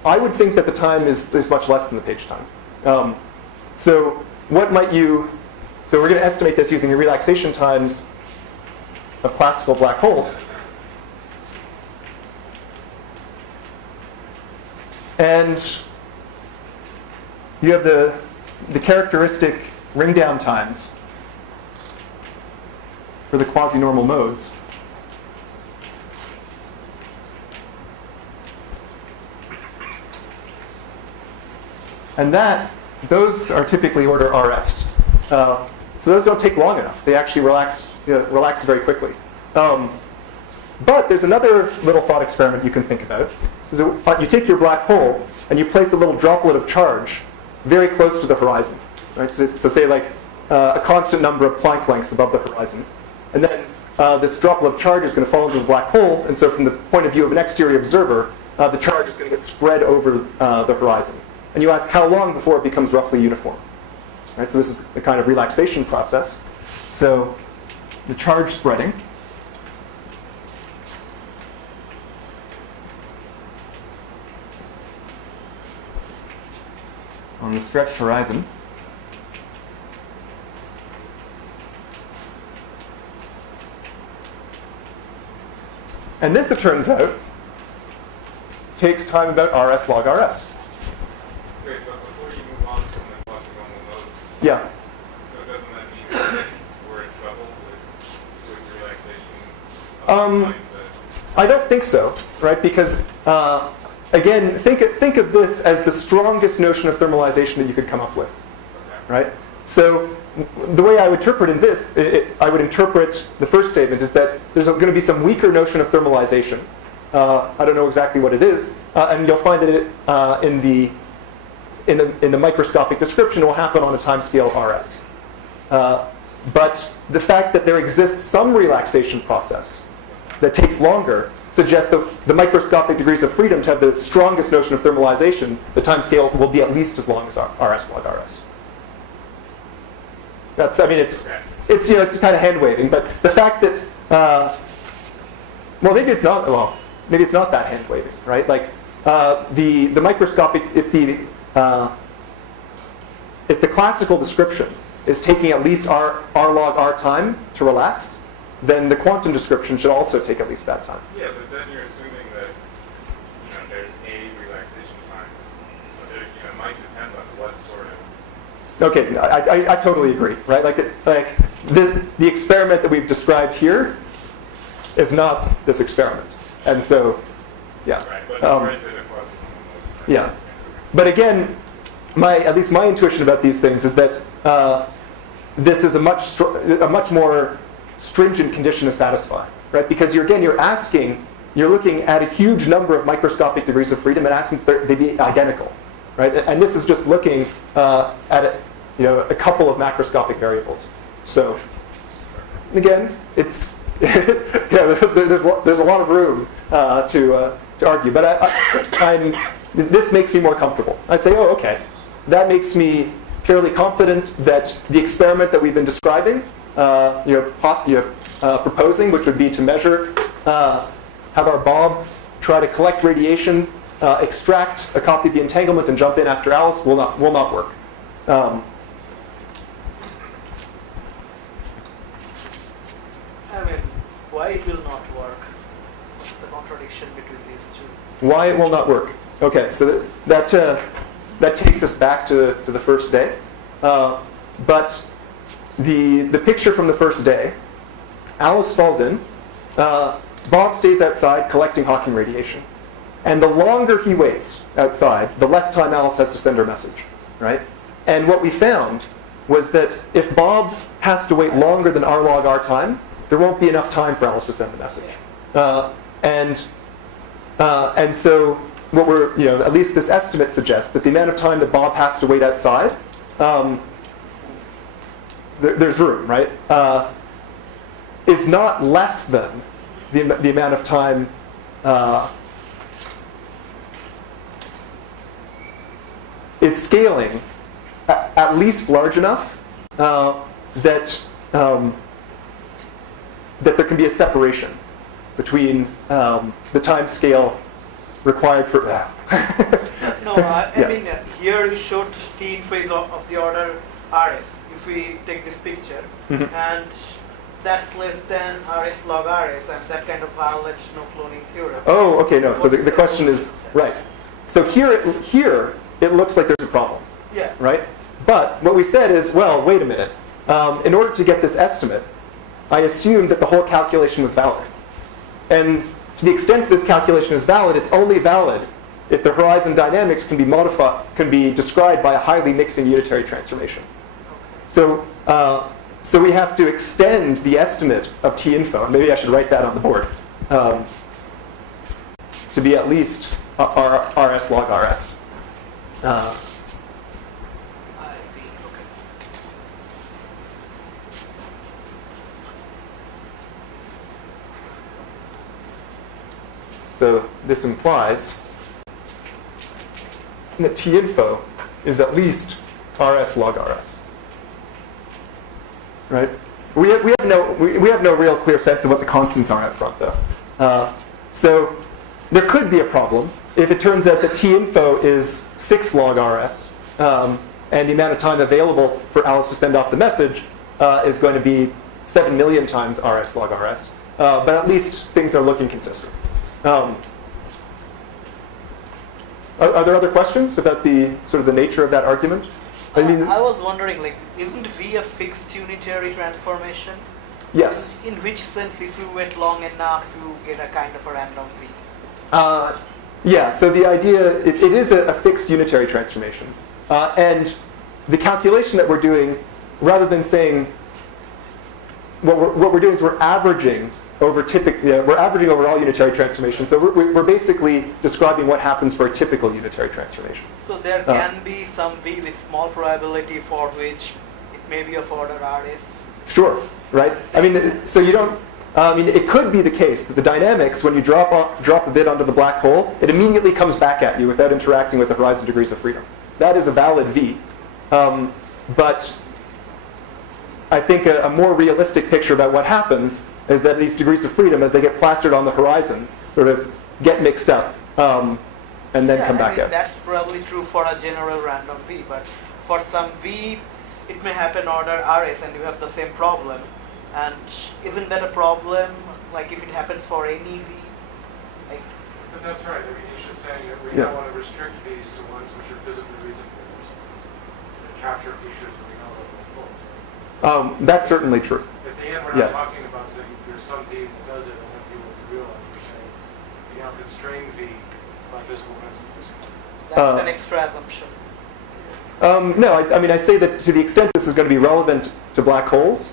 I would think that the time is much less than the page time. So what might you, so we're going to estimate this using the relaxation times of classical black holes. And you have the characteristic ring down times for the quasi-normal modes. And those are typically order RS. So those don't take long enough. They actually relax very quickly. But there's another little thought experiment you can think about. You take your black hole and you place a little droplet of charge very close to the horizon. Right? So say like a constant number of Planck lengths above the horizon. And then this droplet of charge is going to fall into the black hole. And so from the point of view of an exterior observer, the charge is going to get spread over the horizon. And you ask how long before it becomes roughly uniform. Right? So this is the kind of relaxation process. So the charge spreading. On the stretched horizon. And this, it turns out, takes time about RS log RS. Wait, but before you move on from the quasi-normal modes, Yeah. so doesn't that mean that we're in trouble with relaxation? I don't think so, right? Because again, think of this as the strongest notion of thermalization that you could come up with, right? So the way I would interpret in this, I would interpret the first statement is that there's going to be some weaker notion of thermalization. I don't know exactly what it is, and you'll find that it in the microscopic description will happen on a time scale of RS. But the fact that there exists some relaxation process that takes longer suggests that the microscopic degrees of freedom to have the strongest notion of thermalization, the time scale will be at least as long as RS log RS. It's kind of hand waving, but the fact that maybe it's not that hand waving, right? Like the microscopic, if the classical description is taking at least R log R time to relax, then the quantum description should also take at least that time. Yeah, but then you're assuming that there's a relaxation time. But it might depend on what sort of. Okay, I totally agree, right? Like the experiment that we've described here is not this experiment, and so yeah. Right, but nor is it a quasi-normal mode. Yeah, but again, at least my intuition about these things is that this is a much more stringent condition to satisfy, right? Because you're looking at a huge number of microscopic degrees of freedom and asking they be identical, right? And this is just looking at a couple of macroscopic variables. So again, it's there's a lot of room to argue, but this makes me more comfortable. I say, oh, okay, that makes me fairly confident that the experiment that we've been describing, proposing, which would be to measure, have our Bob try to collect radiation, extract a copy of the entanglement, and jump in after Alice will not work. Why it will not work? What's the contradiction between these two? Why it will not work? Okay, so that takes us back to the first day. But the picture from the first day, Alice falls in. Bob stays outside collecting Hawking radiation. And the longer he waits outside, the less time Alice has to send her message, right? And what we found was that if Bob has to wait longer than r log r time, there won't be enough time for Alice to send the message. And so what we're, at least this estimate suggests that the amount of time that Bob has to wait outside, there's room, right? Is not less than the amount of time is scaling at least large enough that there can be a separation between the time scale required for No, I mean, here you showed t in phase of the order rs. If we take this picture, and that's less than rs log rs, and that kind of violates no cloning theorem. Oh, okay, no. So the question is, right. So here it looks like there's a problem. Yeah. Right? But what we said is, well, wait a minute. In order to get this estimate, I assumed that the whole calculation was valid. And to the extent this calculation is valid, it's only valid if the horizon dynamics can be described by a highly mixing unitary transformation. So we have to extend the estimate of t info, and maybe I should write that on the board, to be at least rs log rs. I see. Okay. So this implies that t info is at least rs log rs. Right? We have no real clear sense of what the constants are out front, though. So there could be a problem if it turns out that t info is 6 log rs, and the amount of time available for Alice to send off the message is going to be 7 million times rs log rs. But at least things are looking consistent. Are there other questions about the sort of the nature of that argument? I mean, I was wondering, isn't V a fixed unitary transformation? yes. In which sense, if you wait long enough, you get a kind of a random V? Yeah, so the idea, it is a fixed unitary transformation. And the calculation that we're doing, rather than saying, what we're doing is we're averaging over all unitary transformations. So we're basically describing what happens for a typical unitary transformation. So there can be some V with small probability for which it may be of order rs. Sure, right? I mean, so you don't. It could be the case that the dynamics, when you drop a bit onto the black hole, it immediately comes back at you without interacting with the horizon degrees of freedom. That is a valid V. But I think a more realistic picture about what happens is that these degrees of freedom, as they get plastered on the horizon, sort of get mixed up and then come back out. That's probably true for a general random V, but for some V, it may happen order rs, and you have the same problem. And isn't that a problem? Like if it happens for any V? But that's right. I mean, he's just saying that we don't want to restrict these to ones which are physically reasonable. And capture features that we know are full. That's certainly true. At the end, we're not talking about saying there's some V that does it and then people will realize. We're saying we now constrain V by physical principles. That's an extra assumption. No, I say that to the extent this is going to be relevant to black holes,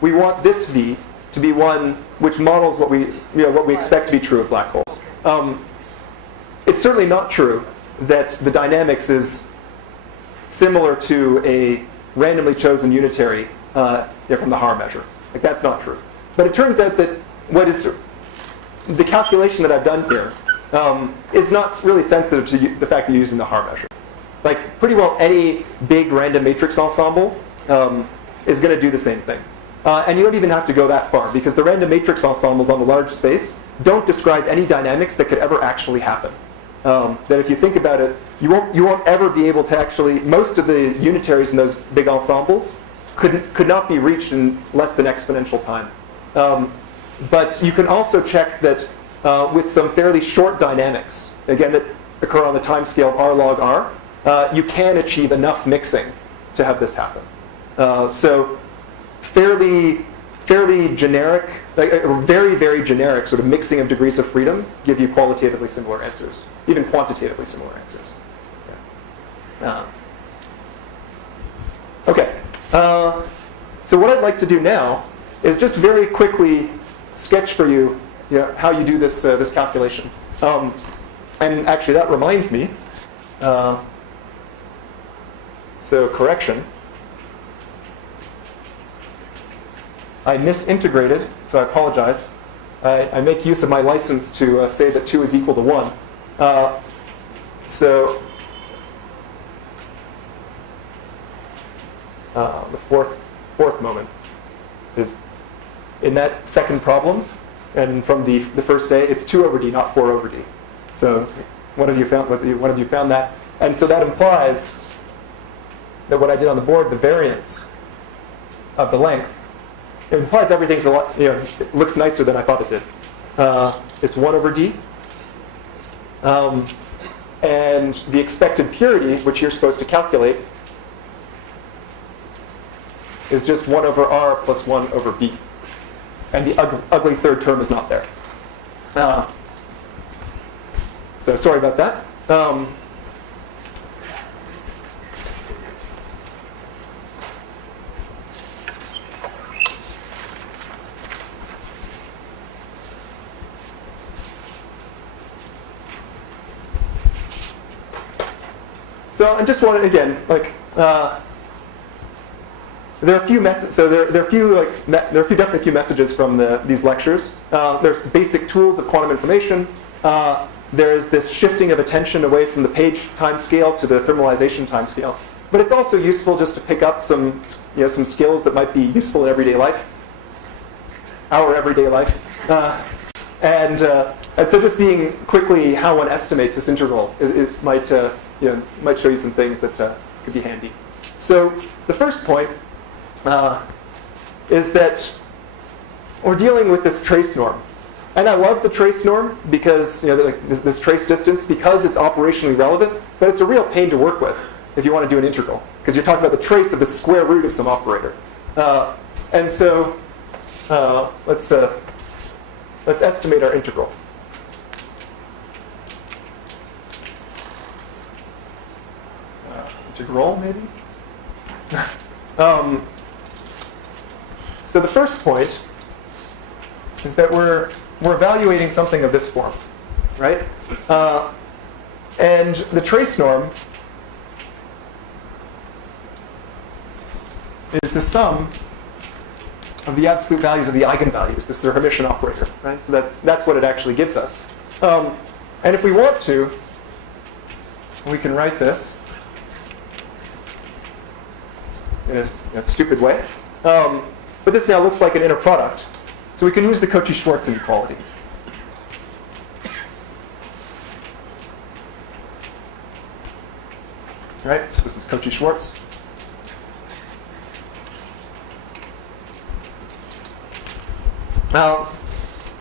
we want this V to be one which models what we expect to be true of black holes. It's certainly not true that the dynamics is similar to a randomly chosen unitary from the Haar measure. Like that's not true. But it turns out that what is the calculation that I've done here is not really sensitive to the fact that you're using the Haar measure. Like pretty well any big random matrix ensemble is going to do the same thing. And you don't even have to go that far, because the random matrix ensembles on the large space don't describe any dynamics that could ever actually happen. That if you think about it, you won't ever be able to actually, most of the unitaries in those big ensembles could not be reached in less than exponential time. But you can also check that with some fairly short dynamics, again, that occur on the time scale of r log r, you can achieve enough mixing to have this happen. So fairly generic like a very, very generic sort of mixing of degrees of freedom give you qualitatively similar answers, even quantitatively similar answers. Yeah. Okay. So what I'd like to do now is just very quickly sketch for you, how you do this this calculation. And actually, that reminds me. So correction. I misintegrated, so I apologize. I make use of my license to say that 2 is equal to 1. So the fourth moment is in that second problem, and from the first day, it's 2 over d, not 4 over d. So one of you found that, and so that implies that what I did on the board, the variance of the length, it implies everything's a lot, it looks nicer than I thought it did. It's 1 over d. And the expected purity, which you're supposed to calculate, is just 1 over r plus 1 over b. And the ugly third term is not there. So sorry about that. So I just wanted, again, like, there are a few definitely few messages from these lectures. There's basic tools of quantum information. There's this shifting of attention away from the page timescale to the thermalization timescale. But it's also useful just to pick up some skills that might be useful in everyday life, our everyday life. And so just seeing quickly how one estimates this integral, it might show you some things that could be handy. So the first point is that we're dealing with this trace norm. And I love the trace norm because, this trace distance, because it's operationally relevant, but it's a real pain to work with if you want to do an integral, because you're talking about the trace of the square root of some operator. And so let's estimate our integral. Integral, maybe? So the first point is that we're evaluating something of this form, right? And the trace norm is the sum of the absolute values of the eigenvalues. This is the Hermitian operator, right? So that's what it actually gives us. And if we want to, we can write this in a stupid way. But this now looks like an inner product. So we can use the Cauchy-Schwarz inequality. Right? So this is Cauchy-Schwarz.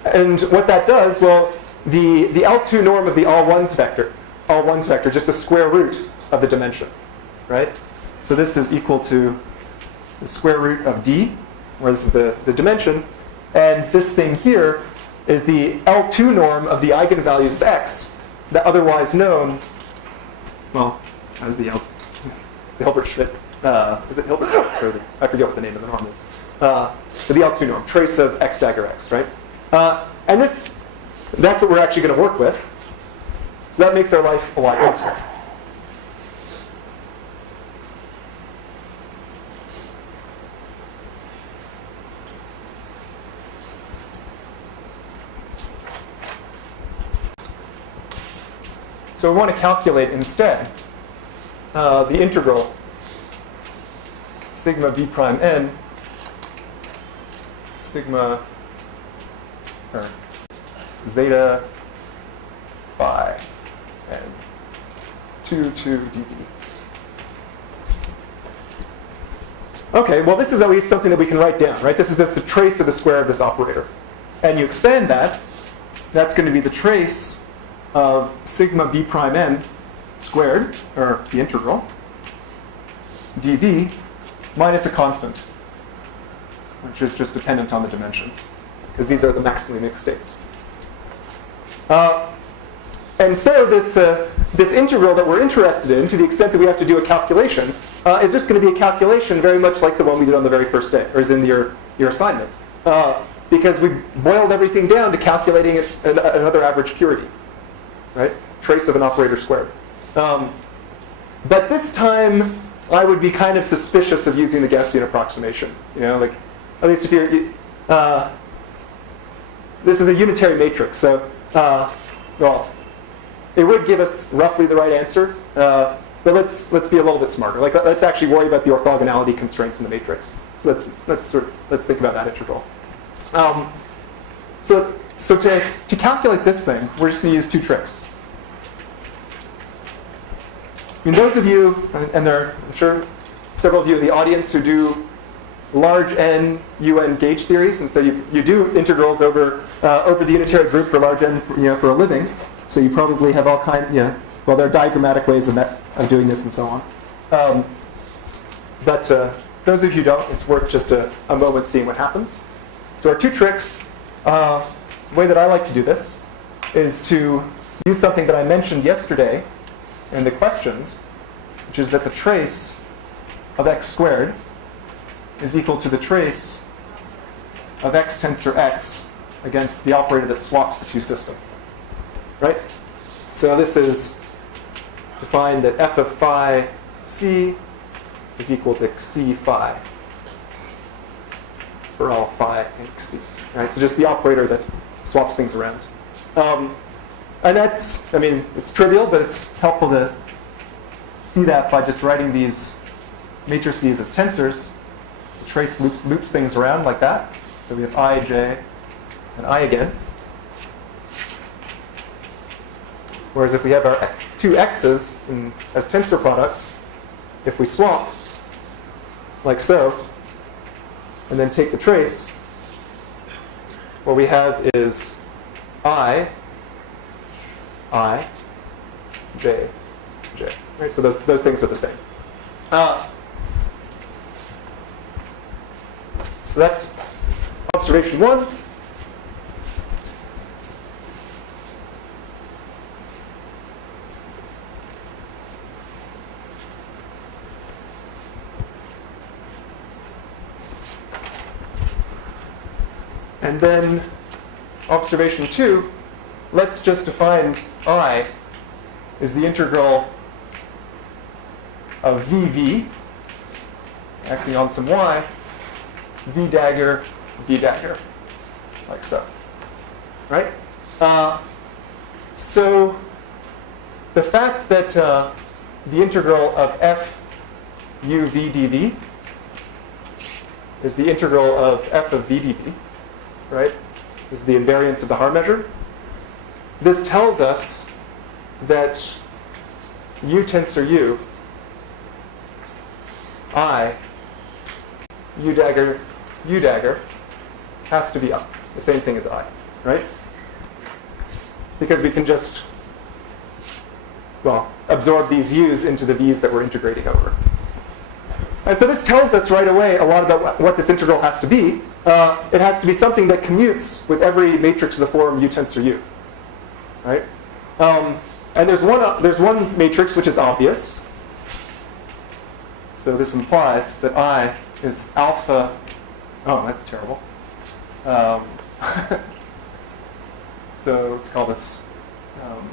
And what that does, well, the L2 norm of the all-ones vector, just the square root of the dimension, right? So this is equal to the square root of d, where this is the dimension. And this thing here is the L2 norm of the eigenvalues of x, that otherwise known, well, as the Hilbert-Schmidt, is it Hilbert-Schmidt? I forget what the name of the norm is. But the L2 norm, trace of x dagger x, right? And that's what we're actually going to work with. So that makes our life a lot easier. So we want to calculate instead the integral sigma b prime n sigma or zeta phi n 2 dB. Okay, well this is at least something that we can write down, right? This is just the trace of the square of this operator. And you expand that, that's going to be the trace of sigma b prime n squared, or the integral, dv, minus a constant, which is just dependent on the dimensions. because these are the maximally mixed states. And so this integral that we're interested in, to the extent that we have to do a calculation, is just going to be a calculation very much like the one we did on the very first day, or is in your assignment. Because we boiled everything down to calculating another average purity, right? Trace of an operator squared. But this time, I would be kind of suspicious of using the Gaussian approximation. You know, like, at least if you're, this is a unitary matrix, so, well, it would give us roughly the right answer, but let's be a little bit smarter. Like, let's actually worry about the orthogonality constraints in the matrix. So let's think about that integral. So to calculate this thing, we're just going to use two tricks. I mean, those of you, and there are, I'm sure, several of you in the audience who do large N UN gauge theories, and so you do integrals over the unitary group for large N, for a living. So you probably have all kinds, well, there are diagrammatic ways of doing this and so on. But those of you who don't, it's worth just a moment seeing what happens. So our two tricks, the way that I like to do this is to use something that I mentioned yesterday in the questions, which is that the trace of x squared is equal to the trace of x tensor x against the operator that swaps the two systems. Right? So this is defined that f of phi c is equal to c phi for all phi xc. Right? So just the operator that swaps things around. And that's, I mean, it's trivial, but it's helpful to see that by just writing these matrices as tensors. The trace loops things around like that. So we have I, j, and I again. Whereas if we have our two x's as tensor products, if we swap, like so, and then take the trace, what we have is I, j, j. Right? So those things are the same. So that's observation one. And then observation two, let's just define I is the integral of VV, acting on some y, V dagger, like so. Right? So the fact that the integral of f u v dv is the integral of f of v dv, right? This is the invariance of the Haar measure. This tells us that u tensor u, I, u dagger, has to be up. The same thing as I, right? Because we can just, well, absorb these u's into the v's that we're integrating over. And so this tells us right away a lot about what this integral has to be. It has to be something that commutes with every matrix of the form u tensor u, right? And there's one matrix which is obvious. So this implies that I is alpha. Oh, that's terrible. So let's call this M.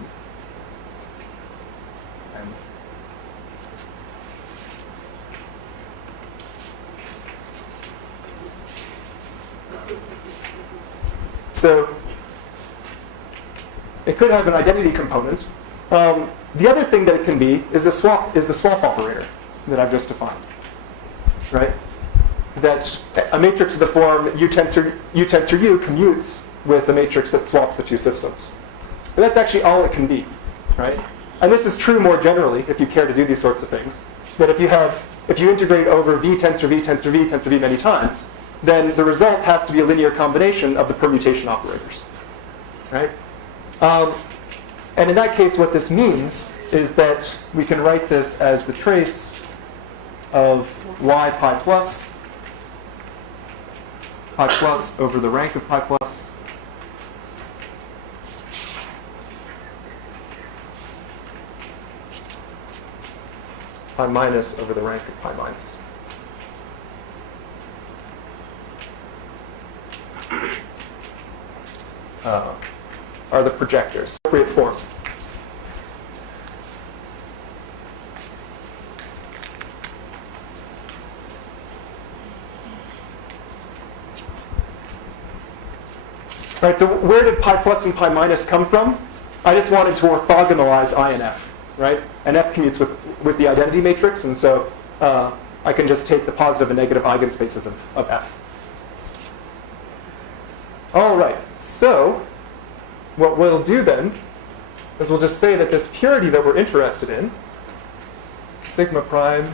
So it could have an identity component. The other thing that it can be is the swap operator that I've just defined, right? That a matrix of the form u tensor u commutes with a matrix that swaps the two systems. But that's actually all it can be, right? And this is true more generally if you care to do these sorts of things. That if you integrate over v tensor v many times, then the result has to be a linear combination of the permutation operators, right? And in that case, what this means is that we can write this as the trace of y pi plus pi plus over the rank of pi plus. Pi minus over the rank of pi minus. Are the projectors. Appropriate form. All right, so where did pi plus and pi minus come from? I just wanted to orthogonalize I and f, right? And f commutes with the identity matrix, and so I can just take the positive and negative eigenspaces of f. All right, so what we'll do then is we'll just say that this purity that we're interested in, sigma prime,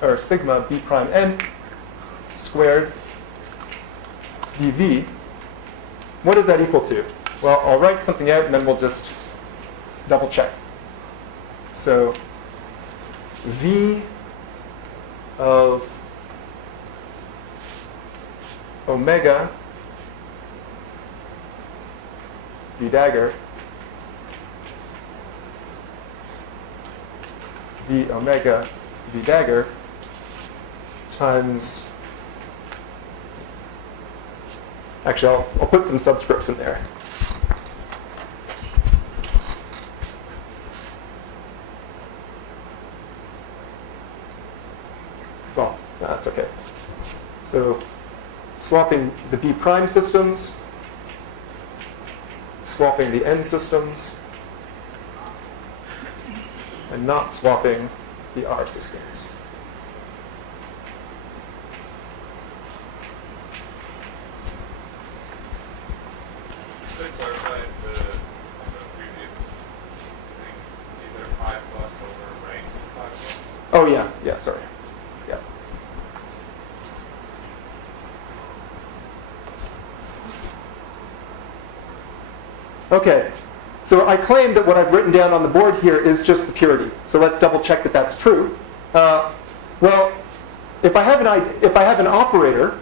or sigma b prime n squared dv, what is that equal to? Well, I'll write something out and then we'll just double check. So v of omega v dagger v omega v dagger times, actually I'll put some subscripts in there. Well, no, that's okay. So swapping the b prime systems, swapping the n systems, and not swapping the r systems. To clarify the previous thing, these are pi plus over rank pi plus? Oh yeah, sorry. Yeah. Okay, so I claim that what I've written down on the board here is just the purity. So let's double check that that's true. Well, if I have an operator,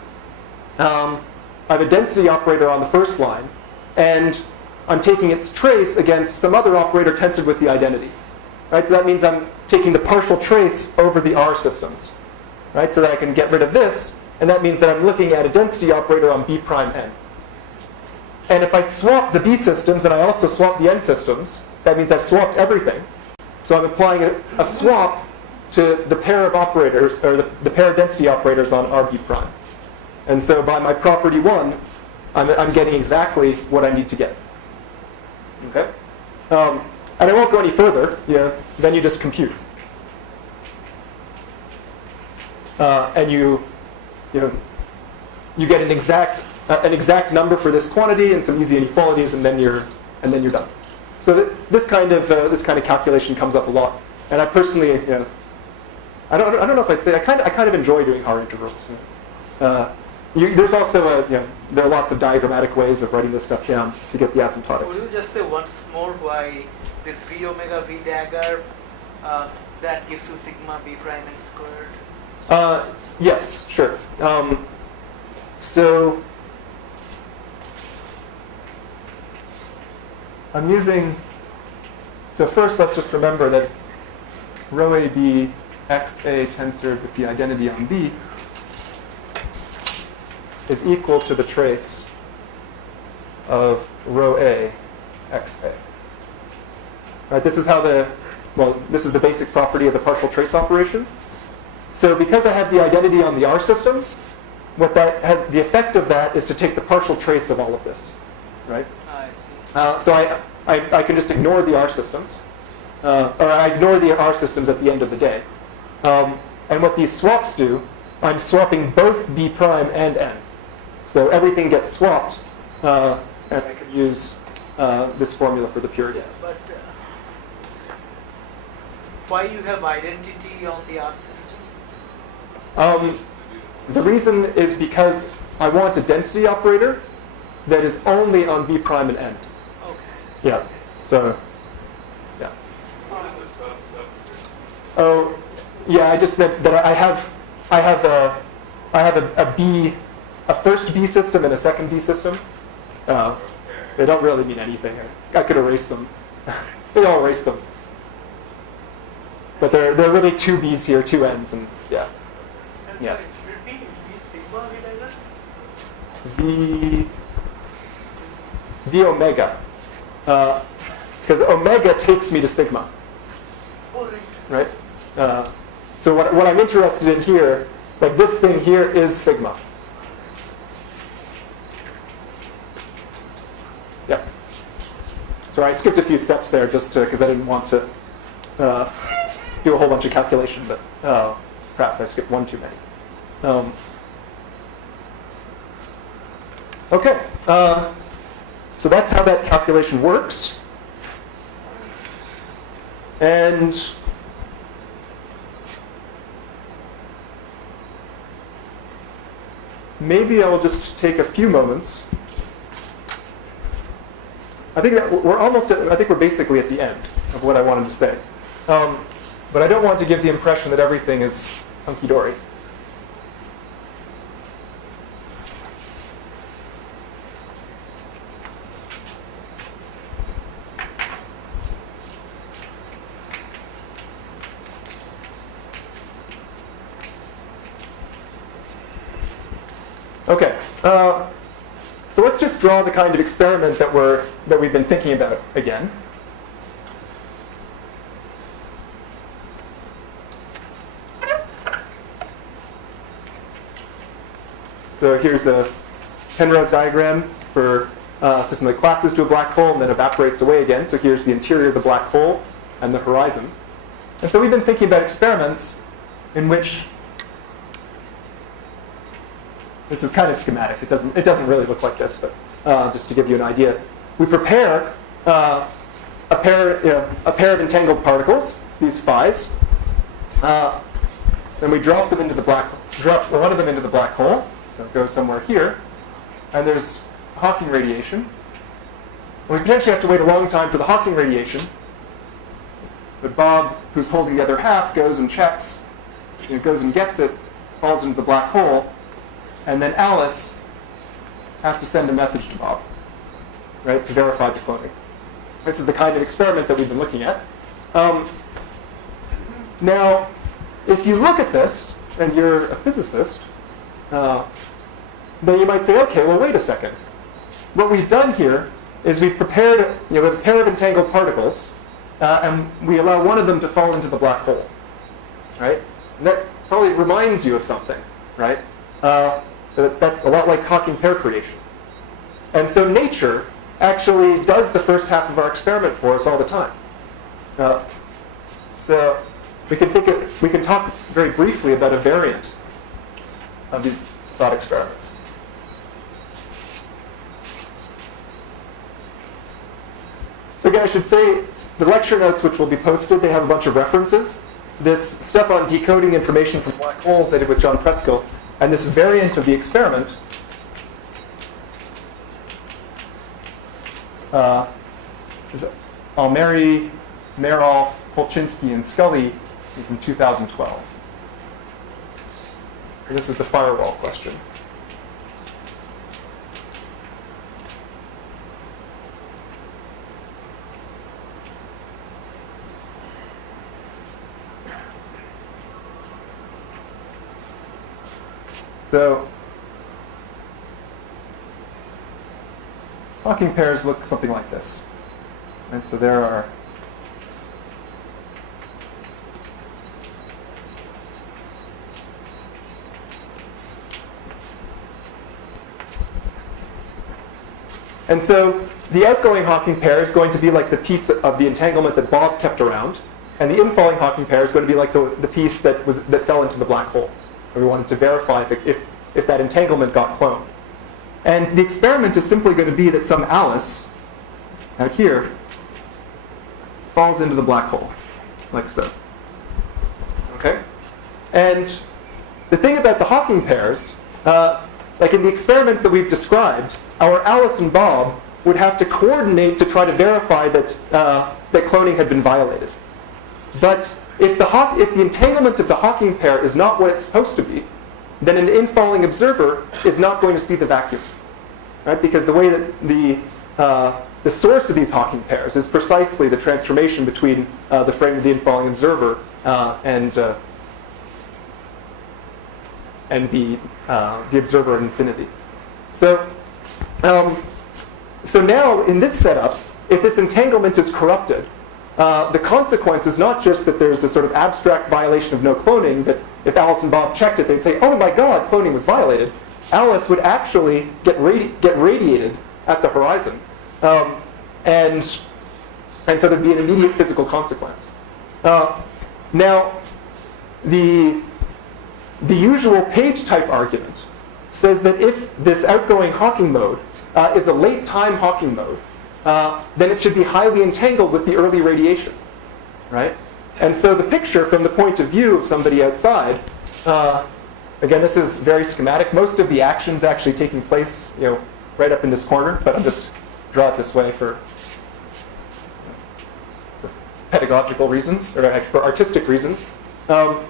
I have a density operator on the first line, and I'm taking its trace against some other operator tensored with the identity. Right? So that means I'm taking the partial trace over the R systems. Right? So that I can get rid of this, and that means that I'm looking at a density operator on B prime n. And if I swap the B systems and I also swap the N systems, that means I've swapped everything. So I'm applying a swap to the pair of operators, or the pair of density operators on RB prime. And so by my property 1, I'm getting exactly what I need to get. Okay? And I won't go any further. Then you just compute. And you get an exact number for this quantity and some easy inequalities, and then you're done. So this kind of calculation comes up a lot. And I personally, I don't know if I'd say I kind of enjoy doing Haar integrals. There's also there are lots of diagrammatic ways of writing this stuff down to get the asymptotics. Would you just say once more why this v omega v dagger that gives you sigma b prime n squared? Yes, sure. So I'm using. So first, let's just remember that rho AB XA tensored with the identity on B is equal to the trace of rho A XA. Right, this is this is the basic property of the partial trace operation. So because I have the identity on the R systems, what that has, the effect of that is to take the partial trace of all of this, right? I see. So I can just ignore the R systems, or I ignore the R systems at the end of the day. And what these swaps do, I'm swapping both B prime and N. So everything gets swapped, and I can use this formula for the purity. Yeah, but why you have identity on the R system? The reason is because I want a density operator that is only on B prime and N. Okay. Yeah. So, yeah. What are the subscripts? Oh, yeah. I just meant that I have a B a first B system and a second B system. They don't really mean anything. I could erase them. Maybe I'll erase them. But there are really two B's here, two N's, and yeah. Yeah. V omega. Because omega takes me to sigma. Right? So what I'm interested in here, like this thing here is sigma. Yeah. So I skipped a few steps there just because I didn't want to do a whole bunch of calculation, but perhaps I skipped one too many. Okay. So that's how that calculation works. And maybe I will just take a few moments. I think that I think we're basically at the end of what I wanted to say. But I don't want to give the impression that everything is hunky-dory. Okay, so let's just draw the kind of experiment that we've been thinking about again. So here's a Penrose diagram for a system that collapses to a black hole and then evaporates away again. So here's the interior of the black hole and the horizon. And so we've been thinking about experiments in which this is kind of schematic. It doesn't really look like this, but just to give you an idea, we prepare a pair of entangled particles, these phi's. Then we drop one of them into the black hole. So it goes somewhere here, and there's Hawking radiation. And we potentially have to wait a long time for the Hawking radiation. But Bob, who's holding the other half, goes and checks, goes and gets it, falls into the black hole. And then Alice has to send a message to Bob, right, to verify the cloning. This is the kind of experiment that we've been looking at. Now, if you look at this, and you're a physicist, then you might say, okay, well, wait a second. What we've done here is we've prepared a pair of entangled particles, and we allow one of them to fall into the black hole, right? And that probably reminds you of something, right? That's a lot like Hawking pair creation. And so nature actually does the first half of our experiment for us all the time. So we can talk very briefly about a variant of these thought experiments. So again, I should say the lecture notes, which will be posted, they have a bunch of references. This stuff on decoding information from black holes I did with John Preskill, and this variant of the experiment is Almeri, Merolf, Polchinski, and Scully from 2012. And this is the firewall question. So Hawking pairs look something like this. And so there are and so the outgoing Hawking pair is going to be like the piece of the entanglement that Bob kept around, and the infalling Hawking pair is going to be like the piece that fell into the black hole. And we wanted to verify if that entanglement got cloned. And the experiment is simply going to be that some Alice out here falls into the black hole, like so. Okay? And the thing about the Hawking pairs, like in the experiments that we've described, our Alice and Bob would have to coordinate to try to verify that cloning had been violated. But if the entanglement of the Hawking pair is not what it's supposed to be, then an infalling observer is not going to see the vacuum, right? Because the way that the source of these Hawking pairs is precisely the transformation between the frame of the infalling observer and the observer at infinity. So now in this setup, if this entanglement is corrupted, the consequence is not just that there's a sort of abstract violation of no cloning, that if Alice and Bob checked it, they'd say, oh my God, cloning was violated. Alice would actually get radiated at the horizon. And so there'd be an immediate physical consequence. Now, the usual page type argument says that if this outgoing Hawking mode is a late time Hawking mode, then it should be highly entangled with the early radiation, right? And so the picture from the point of view of somebody outside, again, this is very schematic. Most of the action's actually taking place, right up in this corner, but I'll just draw it this way for pedagogical reasons, or for artistic reasons. The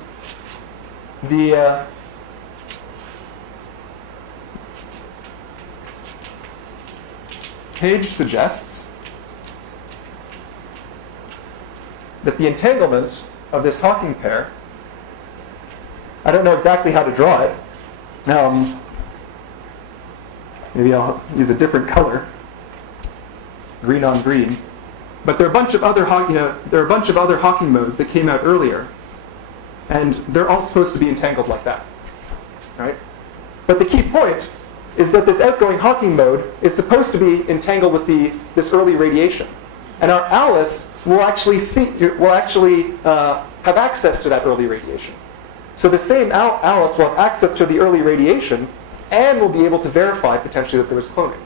page suggests that the entanglement of this Hawking pair, I don't know exactly how to draw it. Maybe I'll use a different color, green on green. But there are a bunch of other Hawking modes that came out earlier, and they're all supposed to be entangled like that, right? But the key point is that this outgoing Hawking mode is supposed to be entangled with this early radiation, and our Alice will actually have access to that early radiation. So the same Alice will have access to the early radiation and will be able to verify potentially that there was cloning.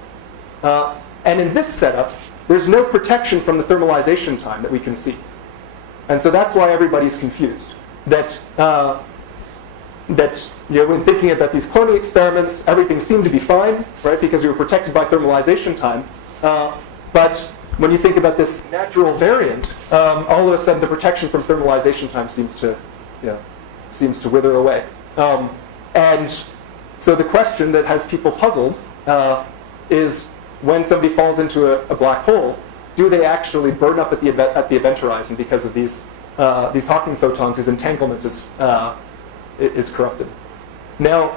And in this setup, there's no protection from the thermalization time that we can see. And so that's why everybody's confused. That when thinking about these cloning experiments, everything seemed to be fine, right? Because we were protected by thermalization time. But when you think about this natural variant, all of a sudden the protection from thermalization time seems to wither away. And so the question that has people puzzled is, when somebody falls into a black hole, do they actually burn up at the event horizon because of these Hawking photons whose entanglement is corrupted? Now,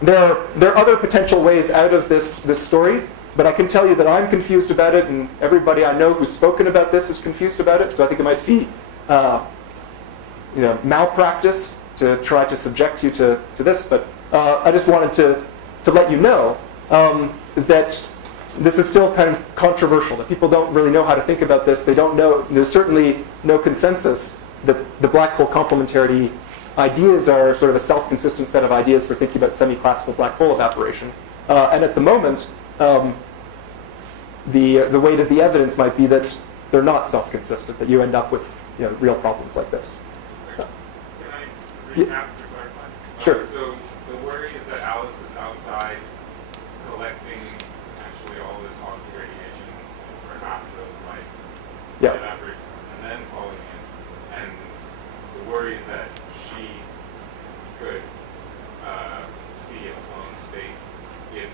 there are other potential ways out of this story, but I can tell you that I'm confused about it, and everybody I know who's spoken about this is confused about it. So I think it might be malpractice to try to subject you to this. But I just wanted to let you know that this is still kind of controversial, that people don't really know how to think about this. They don't know, there's certainly no consensus that the black hole complementarity ideas are sort of a self-consistent set of ideas for thinking about semi-classical black hole evaporation. And at the moment, the weight of the evidence might be that they're not self-consistent, that you end up with real problems like this. Can I recap to clarify? Sure. So the worry is that Alice is outside collecting potentially all this Hawking radiation for half the life evaporation, and then falling in. And the worry is that she could see a clone state if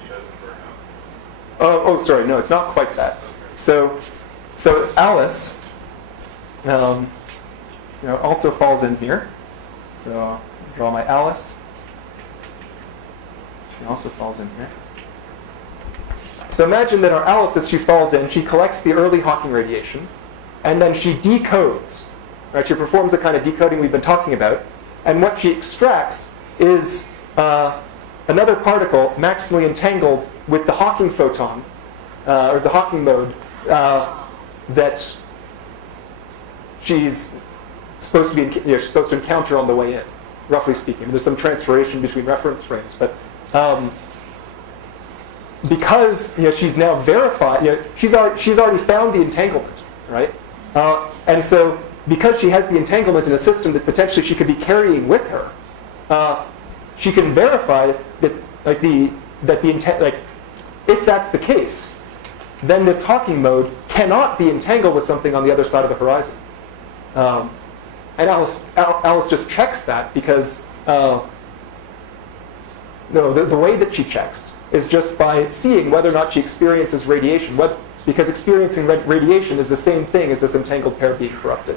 she doesn't burn out. Oh, sorry, no, it's not quite that. Okay. So Alice also falls in here. So I'll draw my Alice. She also falls in here. So imagine that our Alice, as she falls in, she collects the early Hawking radiation, and then she decodes. Right? She performs the kind of decoding we've been talking about, and what she extracts is another particle maximally entangled with the Hawking photon, or the Hawking mode, that she's supposed to encounter on the way in, roughly speaking. There's some transformation between reference frames, but because she's now verified, she's already found the entanglement, right? And so because she has the entanglement in a system that potentially she could be carrying with her, she can verify that if that's the case, then this Hawking mode cannot be entangled with something on the other side of the horizon. And Alice just checks that because No, the way that she checks is just by seeing whether or not she experiences radiation, because experiencing radiation is the same thing as this entangled pair being corrupted.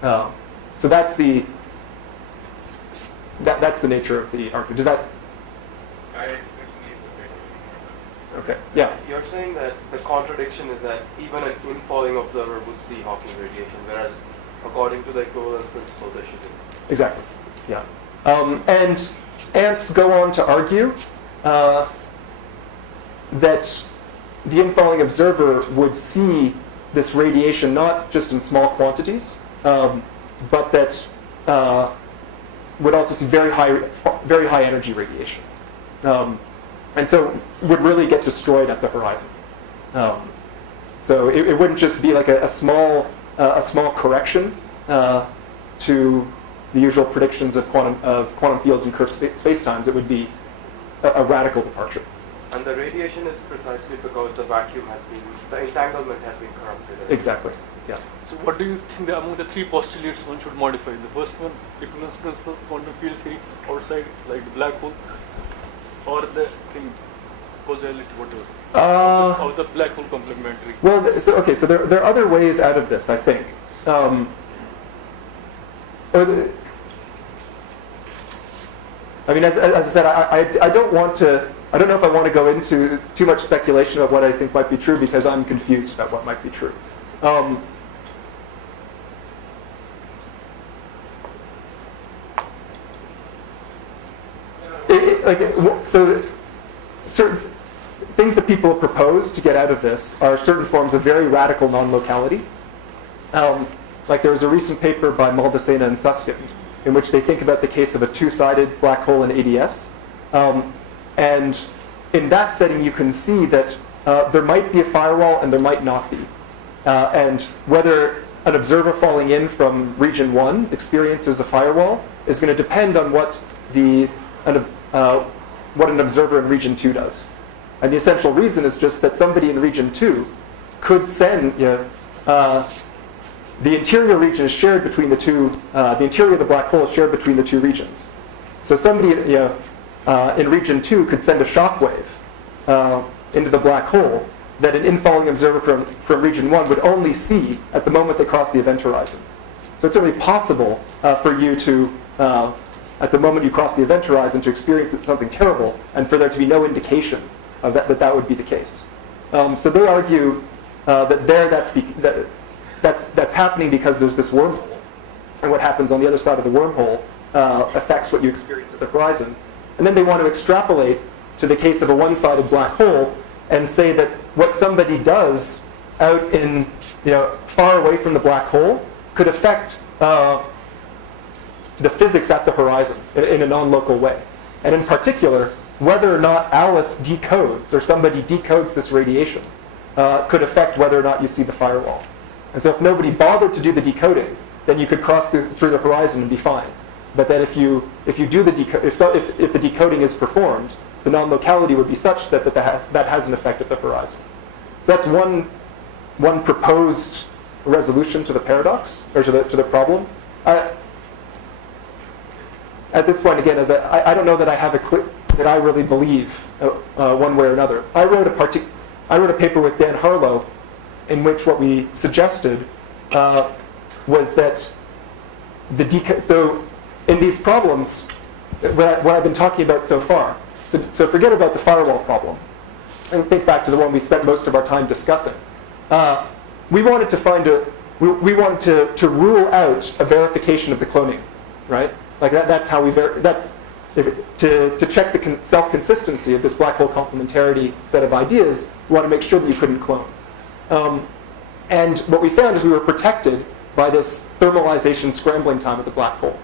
So that's the nature of the argument. Does that? Okay. Yeah. You're saying that the contradiction is that even an infalling observer would see Hawking radiation, whereas according to the equivalence principle, there shouldn't. Exactly. Yeah. And ants go on to argue that the infalling observer would see this radiation not just in small quantities, but that would also see very high energy radiation, and so would really get destroyed at the horizon. So it wouldn't just be like a small correction to the usual predictions of quantum fields and curved spacetimes. It would be a radical departure. And the radiation is precisely because the entanglement has been corrupted. Exactly. Yeah. So what do you think among the three postulates one should modify? The first one, equivalence principle, quantum field theory, outside, like the black hole, or the thing, causality, whatever. Or the black hole complementary. Well, so there are other ways out of this, I think. I mean, as I said, I don't want to. I don't know if I want to go into too much speculation of what I think might be true because I'm confused about what might be true. So certain things that people propose to get out of this are certain forms of very radical non-locality. Like there was a recent paper by Maldacena and Susskind in which they think about the case of a two-sided black hole in ADS. And in that setting, you can see that there might be a firewall and there might not be. And whether an observer falling in from region 1 experiences a firewall is going to depend on what an observer in region 2 does. And the essential reason is just that somebody in region 2 could send, the interior region is shared between the two, the interior of the black hole is shared between the two regions. So somebody in region 2 could send a shockwave into the black hole that an infalling observer from region 1 would only see at the moment they cross the event horizon. So it's certainly possible for you to, at the moment you cross the event horizon, to experience something terrible, and for there to be no indication of that would be the case. So they argue that that's happening because there's this wormhole, and what happens on the other side of the wormhole affects what you experience at the horizon. And then they want to extrapolate to the case of a one-sided black hole and say that what somebody does out in, far away from the black hole could affect the physics at the horizon in a non-local way. And in particular, whether or not Alice decodes or somebody decodes this radiation could affect whether or not you see the firewall. And so if nobody bothered to do the decoding, then you could cross through the horizon and be fine. But then if the decoding is performed, the non-locality would be such that has an effect at the horizon. So that's one proposed resolution to the paradox, or to the problem. At this point, again, I don't know that I have that I really believe one way or another. I wrote a paper with Dan Harlow in which what we suggested was that so in these problems, what I've been talking about so far, so forget about the firewall problem, and think back to the one we spent most of our time discussing. We wanted to we wanted to rule out a verification of the cloning, right? Like that's how to check the self-consistency of this black hole complementarity set of ideas. We want to make sure that you couldn't clone. And what we found is we were protected by this thermalization scrambling time of the black hole.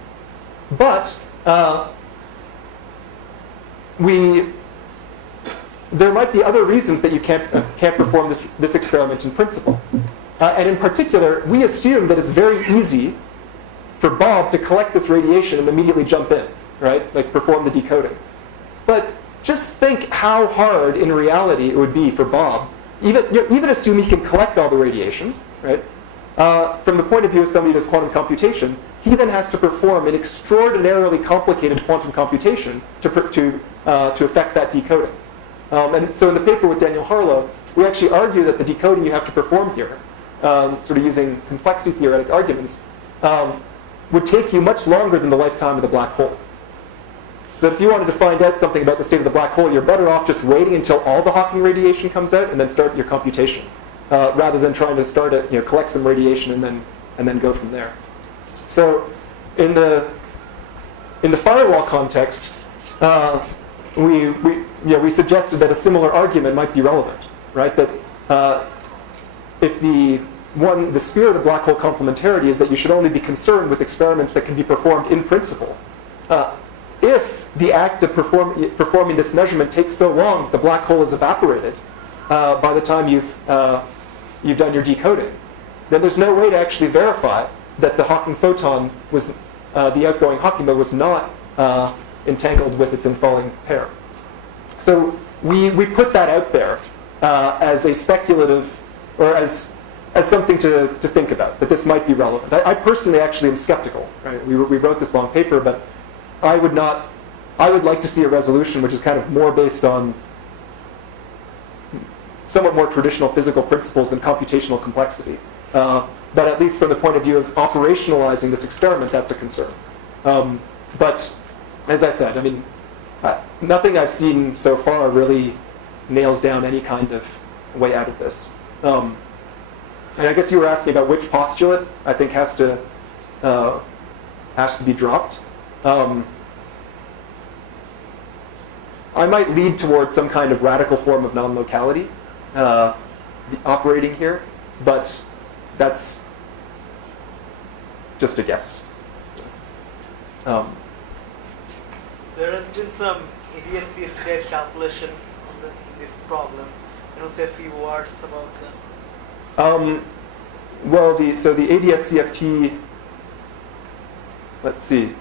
But there might be other reasons that you can't perform this experiment in principle. And in particular, we assume that it's very easy for Bob to collect this radiation and immediately jump in, right? Like perform the decoding. But just think how hard in reality it would be for Bob, even assume he can collect all the radiation, right? from the point of view of somebody who does quantum computation, he then has to perform an extraordinarily complicated quantum computation to affect that decoding. And so in the paper with Daniel Harlow, we actually argue that the decoding you have to perform here, sort of using complexity theoretic arguments, would take you much longer than the lifetime of the black hole. So if you wanted to find out something about the state of the black hole, you're better off just waiting until all the Hawking radiation comes out and then start your computation, rather than trying to start it, collect some radiation and then go from there. So in the firewall context, we suggested that a similar argument might be relevant, right? That if the spirit of black hole complementarity is that you should only be concerned with experiments that can be performed in principle. If the act of performing this measurement takes so long, the black hole is evaporated by the time you've done your decoding, then there's no way to actually verify that the Hawking photon was, the outgoing Hawking mode was not entangled with its infalling pair. So we put that out there as a speculative, or as something to think about, that this might be relevant. I personally actually am skeptical. Right? We wrote this long paper, but I would like to see a resolution which is kind of more based on somewhat more traditional physical principles than computational complexity. But at least from the point of view of operationalizing this experiment, that's a concern. But as I said, I mean, nothing I've seen so far really nails down any kind of way out of this. And I guess you were asking about which postulate I think has to be dropped. I might lead towards some kind of radical form of non-locality operating here, but that's just a guess. There has been some IISc calculations on this problem. Can you say a few words about them? Well, the ADS-CFT, let's see.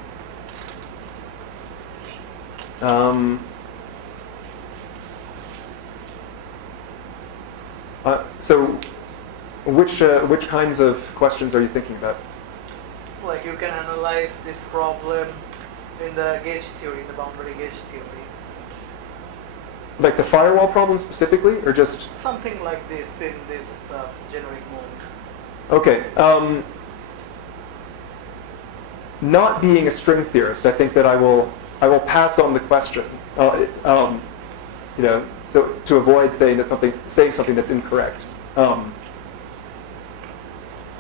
So which kinds of questions are you thinking about? Like you can analyze this problem in the gauge theory, the boundary gauge theory. Like the firewall problem specifically, or just something like this in this generic mode? Okay. Not being a string theorist, I think that I will pass on the question. So to avoid saying something that's incorrect.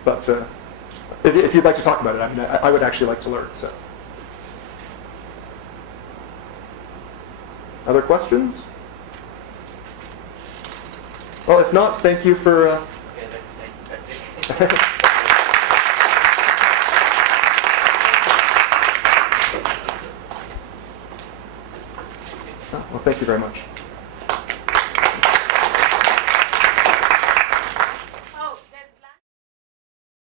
But if you'd like to talk about it, I mean, I would actually like to learn. So, other questions? Well, if not, thank you for. Okay, that's Well, thank you very much.